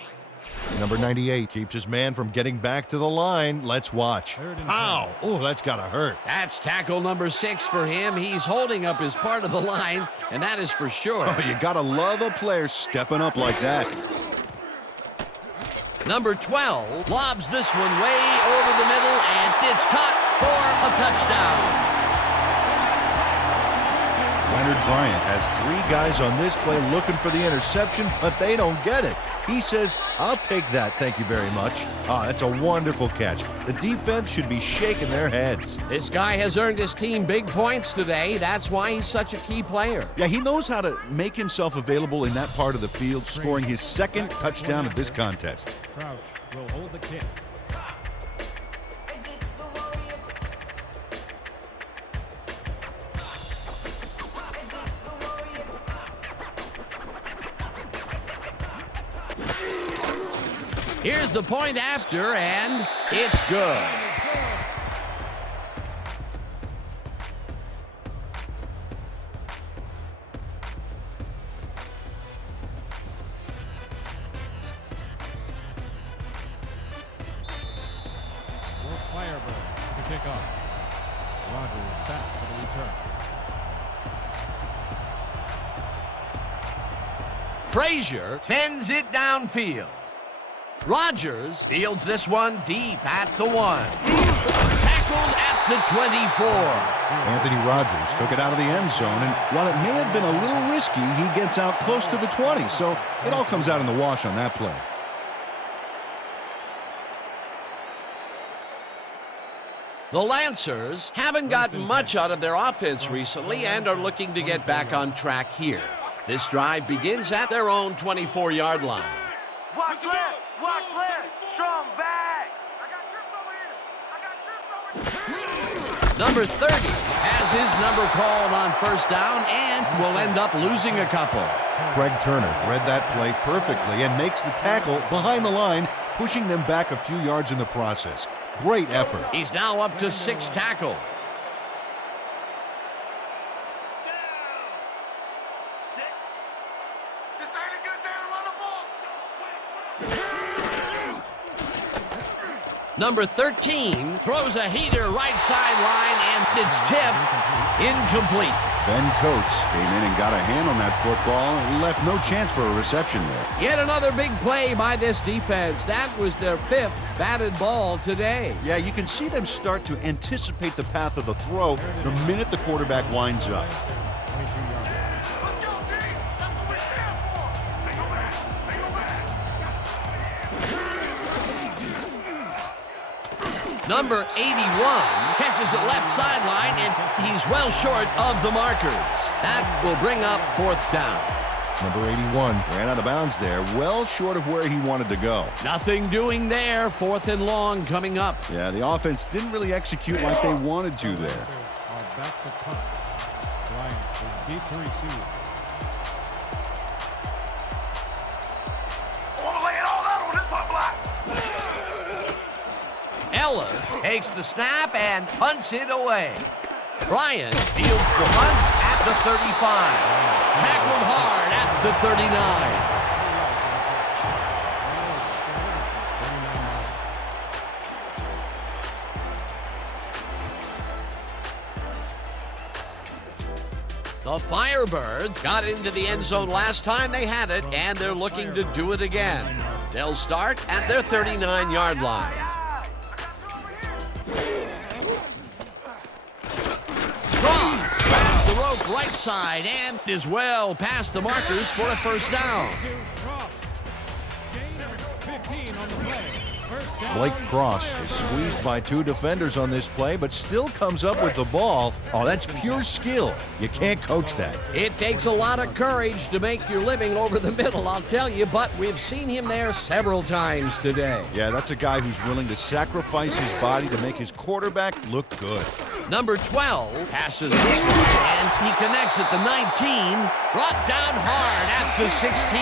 Number 98 keeps his man from getting back to the line. Let's watch. Ow! Oh, that's got to hurt. That's tackle number 6 for him. He's holding up his part of the line, and that is for sure. Oh, you got to love a player stepping up like that. Number 12 lobs this one way over the middle, and it's caught for a touchdown. Leonard Bryant has 3 guys on this play looking for the interception, but they don't get it. He says, I'll take that, thank you very much. Ah, that's a wonderful catch. The defense should be shaking their heads. This guy has earned his team big points today. That's why he's such a key player. Yeah, he knows how to make himself available in that part of the field, scoring his 2nd touchdown of this contest. Crouch will hold the kick. Here's the point after, and it's good. pick off. Rogers back for the return. Frazier sends it downfield. Rogers fields this one deep at the 1. Tackled at the 24. Anthony Rogers took it out of the end zone, and while it may have been a little risky, he gets out close to the 20, so it all comes out in the wash on that play. The Lancers haven't gotten much out of their offense recently and are looking to get back on track here. This drive begins at their own 24-yard line. Watch left. Watch left. Strong back. Number 30 has his number called on first down and will end up losing a couple. Craig Turner read that play perfectly and makes the tackle behind the line, pushing them back a few yards in the process. Great effort. He's now up to 6 tackles. Number 13 throws a heater right sideline, and it's tipped incomplete. Ben Coates came in and got a hand on that football and left no chance for a reception there. Yet another big play by this defense. That was their 5th batted ball today. Yeah, you can see them start to anticipate the path of the throw the minute the quarterback winds up. 22 yards. Number 81 catches it left sideline, and he's well short of the markers. That will bring up 4th down. Number 81 Ran out of bounds there, well short of where he wanted to go. Nothing doing there. 4th and long coming up. Yeah, the offense didn't really execute like they wanted to there. Are back to punt. Bryant is deep to receive. Ellis takes the snap and punts it away. Bryant fields the punt at the 35. Tackled hard at the 39. The Firebirds got into the end zone last time they had it, and they're looking to do it again. They'll start at their 39-yard line. Cross grabs the rope right side and is well past the markers for a first down. Gain of 15 on the play. First down. Blake Cross is squeezed by 2 defenders on this play, but still comes up with the ball. Oh, that's pure skill. You can't coach that. It takes a lot of courage to make your living over the middle, I'll tell you, but we've seen him there several times today. Yeah, that's a guy who's willing to sacrifice his body to make his quarterback look good. Number 12 passes this one, and he connects at the 19, brought down hard at the 16.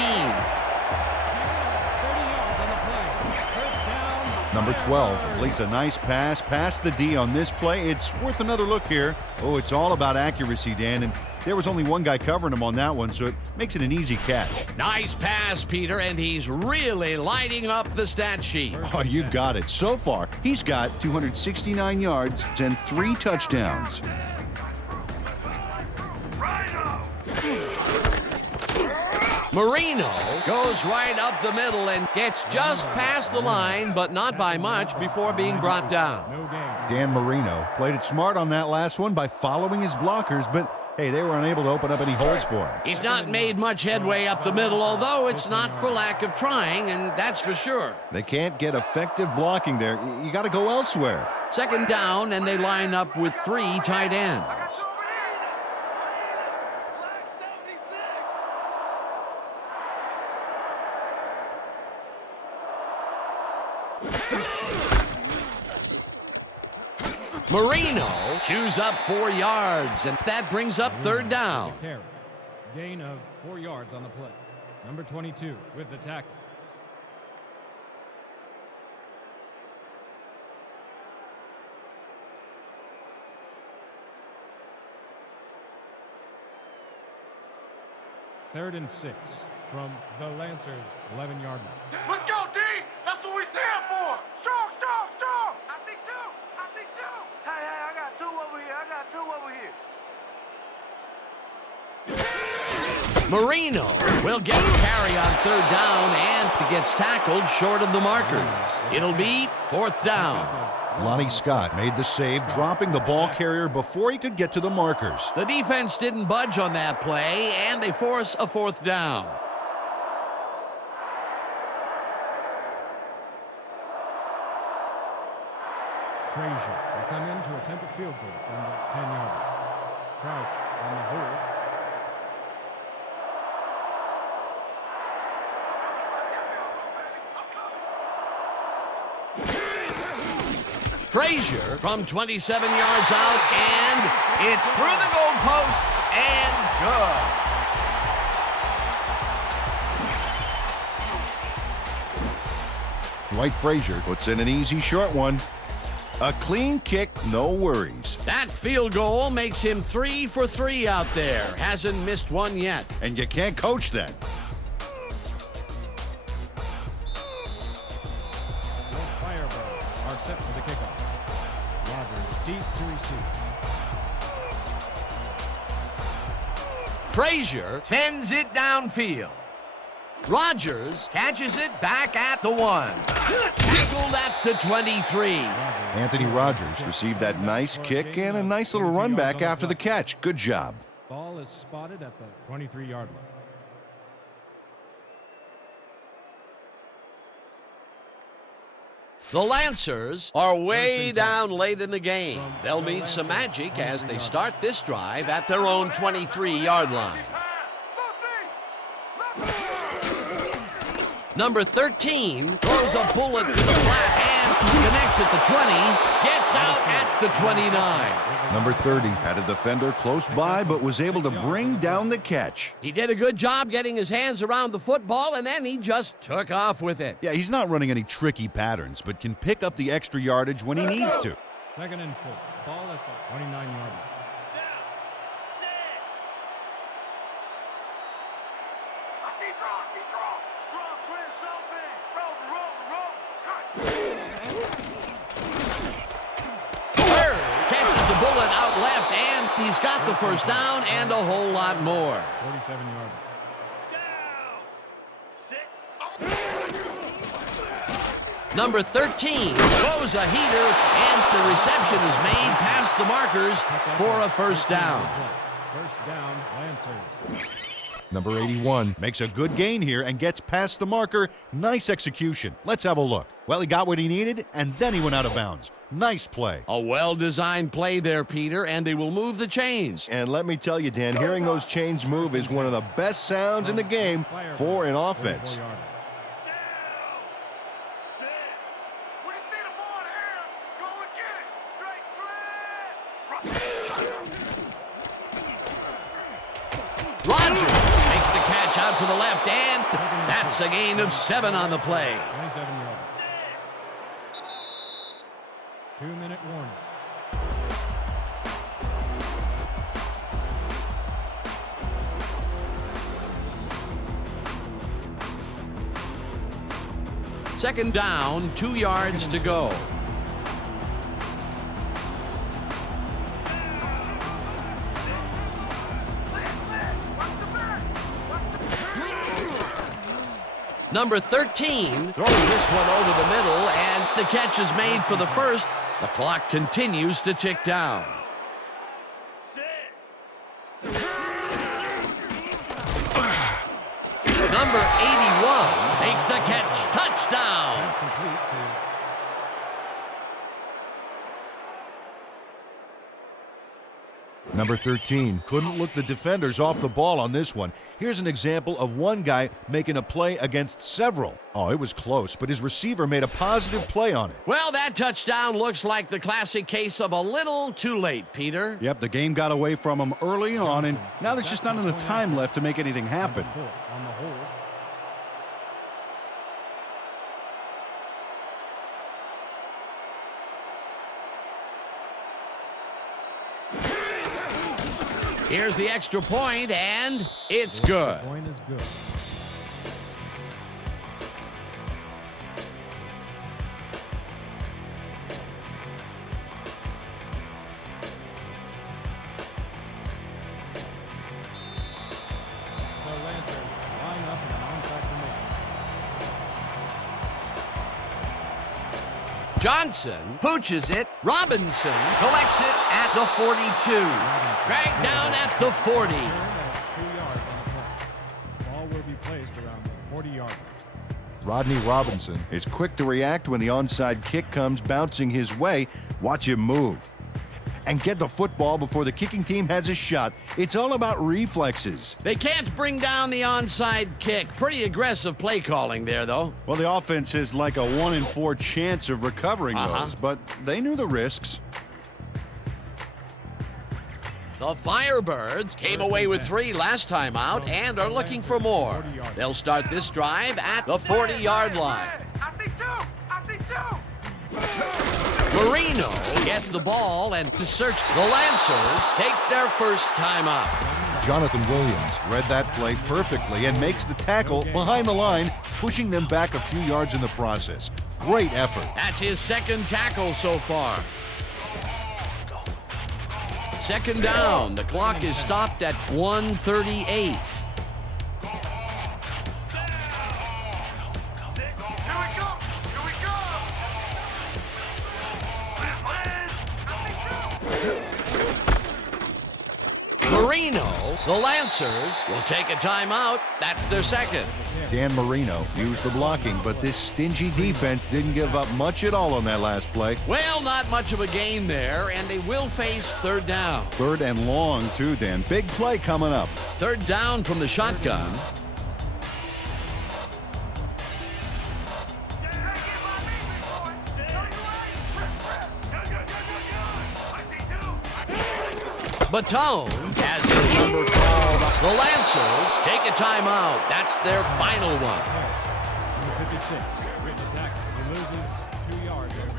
30 yards on the play. First down. Number 12 completes a nice pass past the D on this play. It's worth another look here. Oh, it's all about accuracy, Dan, and there was only one guy covering him on that one, so it makes it an easy catch. Nice pass, Peter, and he's really lighting up the stat sheet. Oh, you got it. So far, he's got 269 yards and 3 touchdowns. Marino goes right up the middle and gets just past the line, but not by much before being brought down. No gain. Dan Marino played it smart on that last one by following his blockers, but hey, they were unable to open up any holes for him. He's not made much headway up the middle, although it's not for lack of trying, and that's for sure. They can't get effective blocking there. You got to go elsewhere. 2nd down, and they line up with 3 tight ends. Marino chews up 4 yards, and that brings up 3rd down. Carry. Gain of 4 yards on the play. Number 22 with the tackle. Third and 6 from the Lancers 11-yard line. Let's go, D! That's what we stand for! Strong, strong, strong! I see 2! I see 2! Marino will get a carry on third down and gets tackled short of the markers. It'll be fourth down. Lonnie Scott made the save, dropping the ball carrier before he could get to the markers. The defense didn't budge on that play, and they force a fourth down. Frazier will come in to attempt a field goal from the 10-yard line. Crouch on the hold. Frazier from 27 yards out, and it's through the goalposts and good. Dwight Frazier puts in an easy short one. A clean kick, no worries. That field goal makes him 3 for 3 out there. Hasn't missed one yet. And you can't coach that. The Firebirds are set for the kickoff. Rogers deep to receive. Frazier sends it downfield. Rogers catches it back at the 1. Tackled at the 23. Anthony Rogers received that nice kick and a nice little run back after the catch. Good job. Ball is spotted at the 23-yard line. The Lancers are way down late in the game. They'll need some magic as they start this drive at their own 23-yard line. Number 13 throws a bullet to the flat and connects at the 20, gets out at the 29. Number 30 had a defender close by but was able to bring down the catch. He did a good job getting his hands around the football, and then he just took off with it. Yeah, he's not running any tricky patterns, but can pick up the extra yardage when he needs to. Second and 4. Ball at the 29-yard line. Catches the bullet out left, and he's got the first down and a whole lot more. 47-yard line. Number 13 throws a heater, and the reception is made past the markers for a first down. First down, Lancers. Number 81 makes a good gain here and gets past the marker. Nice execution. Let's have a look. Well, he got what he needed, and then he went out of bounds. Nice play. A well-designed play there, Peter, and they will move the chains. And let me tell you, Dan, hearing those chains move is one of the best sounds in the game for an offense. Rogers makes the catch out to the left, and that's a gain of 7 on the play. 27 yards. 2-minute warning. Second down, 2 yards to go. Number 13 throws this one over the middle, and the catch is made for the first. The clock continues to tick down. Number 81 makes the catch. Touchdown. Pass complete to Number 13 couldn't look the defenders off the ball on this one. Here's an example of one guy making a play against several. Oh, it was close, but his receiver made a positive play on it. Well, that touchdown looks like the classic case of a little too late, Peter. Yep, the game got away from him early on, and now there's just not enough time left to make anything happen. on the hold. Here's the extra point, and it's good. The point is good. The Johnson pooches it. Robinson collects it at the 42. Dragged down at the 40. 2 yards on the play. Ball will be placed around the 40-yard line. Rodney Robinson Is quick to react when the onside kick comes bouncing his way. Watch him move. And get the football before the kicking team has a shot. It's all about reflexes. They can't bring down the onside kick. Pretty aggressive play calling there, though. Well, the offense has like a 1 in 4 chance of recovering those, but they knew the risks. The Firebirds came away with 3 last time out and are looking for more. They'll start this drive at the 40-yard line. I see 2. I see 2. Marino gets the ball, and to search, the Lancers take their first time out. Jonathan Williams read that play perfectly and makes the tackle behind the line, pushing them back a few yards in the process. Great effort. That's his second tackle so far. Second down. The clock is stopped at 1:38. Here we go. Here we go. Marino, the Lancers, will take a timeout. That's their second. Dan Marino used the blocking, but this stingy defense didn't give up much at all on that last play. Well, not much of a gain there, and they will face third down. 3rd and long, too, Dan. Big play coming up. Third down from the shotgun. Batone has his number called. The Lancers take a timeout. That's their final one. Number 56, written tackle. He loses 2 yards on the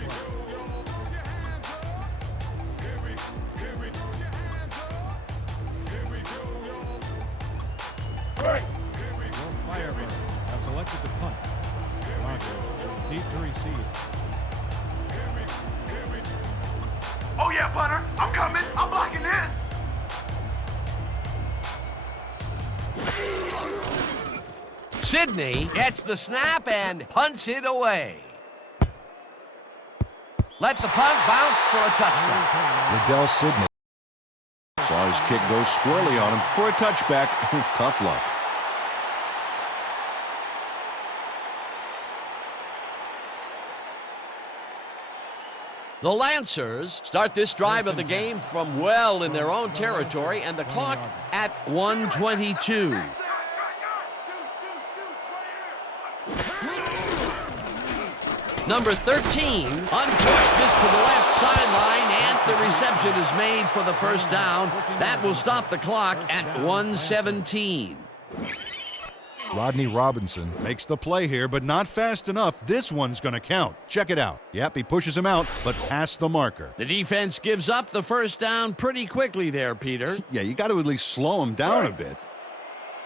play. Your Firebirds have selected to punt. Rogers is deep to receive. Oh yeah, punter. I'm coming. I'm blocking this. Sidney gets the snap and punts it away. Let the punt bounce for a touchdown. Liddell Sidney. Saw his kick go squarely on him for a touchback. Tough luck. The Lancers start this drive of the game from well in their own territory, and the clock at 1:22. Number 13 untouched this to the left sideline, and the reception is made for the first down. That will stop the clock at 1:17. Rodney Robinson Makes the play here, but not fast enough. This one's going to count. Check it out. Yep, he pushes him out, but past the marker. The defense gives up the first down pretty quickly there, Peter. Yeah, you got to at least slow him down a bit.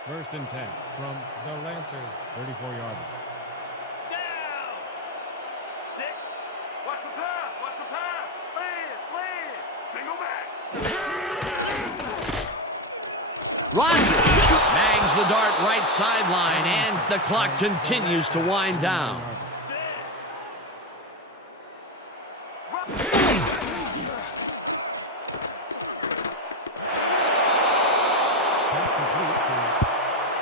1st and 10 from the Lancers, 34-yard line. Watch the pass. Watch the pass. Lead. Single back. Rogers snags the dart right sideline, and the clock continues to wind down. Pass complete to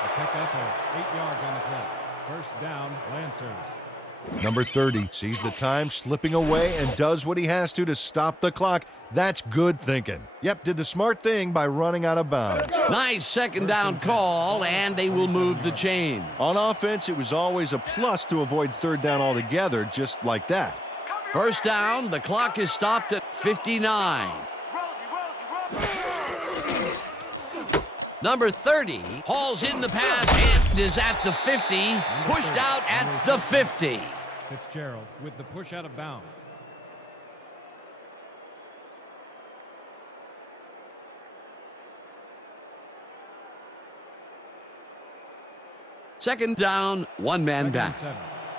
a pickup of 8 yards on the play. First down, Lancers. Number 30 sees the time slipping away and does what he has to stop the clock. That's good thinking. Yep, did the smart thing by running out of bounds. Nice second down call, and they will move the chain. On offense, it was always a plus to avoid 3rd down altogether, just like that. First down, the clock is stopped at 59. Number 30 hauls in the pass and is at the 50, pushed out at the 50. Fitzgerald with the push out of bounds. Second down, one man back. 7.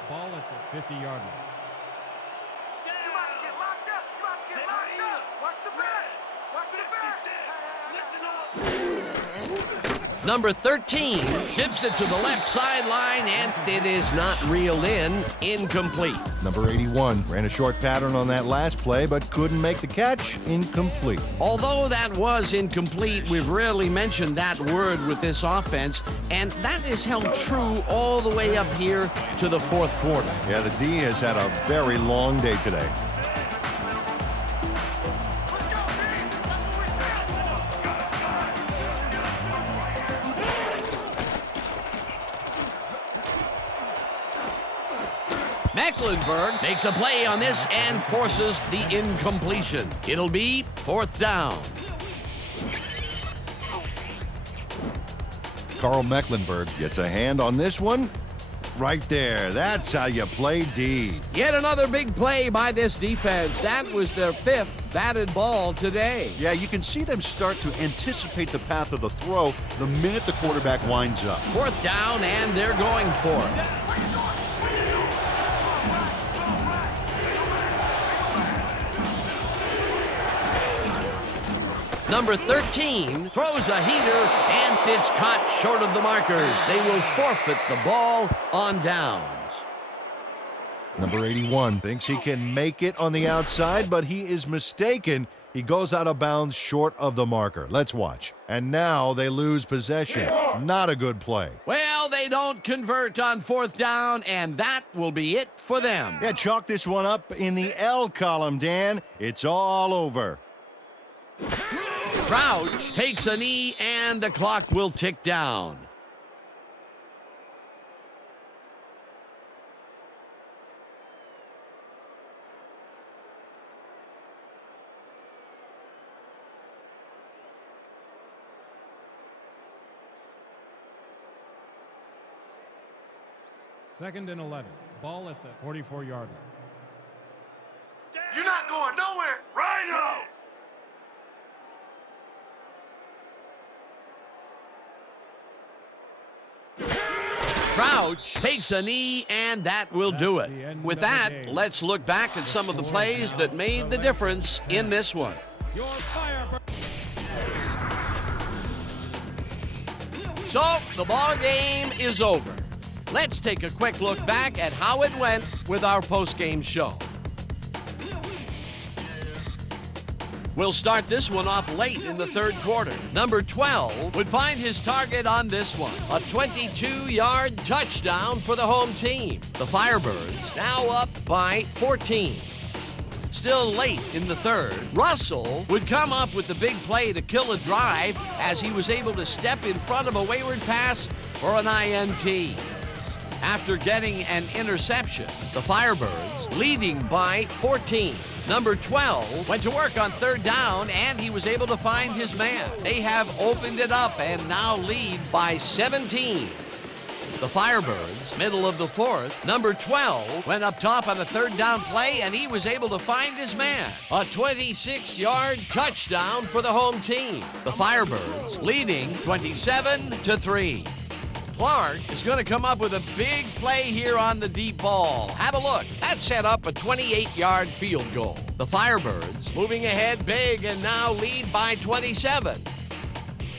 Ball at the 50-yard line. You about to get locked up. You about to get locked up. Watch the back. Watch the back. Number 13 zips it to the left sideline, and it is not reeled in. Incomplete. Number 81 ran a short pattern on that last play, but couldn't make the catch. Incomplete. Although that was incomplete, we've rarely mentioned that word with this offense, and that is held true all the way up here to the fourth quarter. Yeah, the D has had a very long day today. Mecklenburg makes a play on this and forces the incompletion. It'll be fourth down. Carl Mecklenburg gets a hand on this one. Right there. That's how you play D. Yet another big play by this defense. That was their 5th batted ball today. Yeah, you can see them start to anticipate the path of the throw the minute the quarterback winds up. Fourth down, and they're going for it. Number 13 throws a heater, and it's caught short of the markers. They will forfeit the ball on downs. Number 81 thinks he can make it on the outside, but he is mistaken. He goes out of bounds short of the marker. Let's watch. And now they lose possession. Not a good play. Well, they don't convert on fourth down, and that will be it for them. Yeah, chalk this one up in the L column, Dan. It's all over. Crouch takes a knee, and the clock will tick down. Second and 11. Ball at the 44-yard line. You're not going nowhere. Right now. Crouch takes a knee, and that will do it. With that, let's look back at some of the plays that made the difference in this one. Your Firebirds. So, the ball game is over. Let's take a quick look back at how it went with our post-game show. We'll start this one off late in the third quarter. Number 12 would find his target on this one. A 22-yard touchdown for the home team. The Firebirds now up by 14. Still late in the third, Russell would come up with the big play to kill a drive as he was able to step in front of a wayward pass for an INT. After getting an interception, the Firebirds leading by 14. Number 12 went to work on third down, and he was able to find his man. They have opened it up and now lead by 17. The Firebirds, middle of the fourth, number 12 went up top on a third down play, and he was able to find his man. A 26-yard touchdown for the home team. The Firebirds leading 27-3. Clark is going to come up with a big play here on the deep ball. Have a look. That set up a 28-yard field goal. The Firebirds moving ahead big and now lead by 27.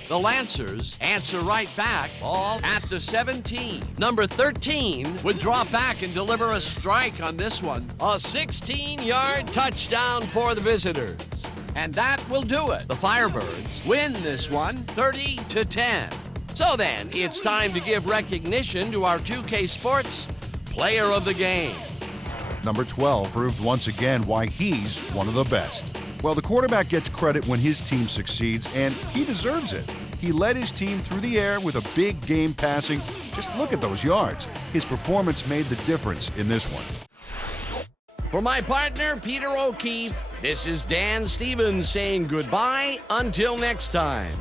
The Lancers answer right back, ball at the 17. Number 13 would drop back and deliver a strike on this one. A 16-yard touchdown for the visitors. And that will do it. The Firebirds win this one 30-10. So then, it's time to give recognition to our 2K Sports Player of the Game. Number 12 proved once again why he's one of the best. Well, the quarterback gets credit when his team succeeds, and he deserves it. He led his team through the air with a big game passing. Just look at those yards. His performance made the difference in this one. For my partner, Peter O'Keefe, this is Dan Stevens saying goodbye until next time.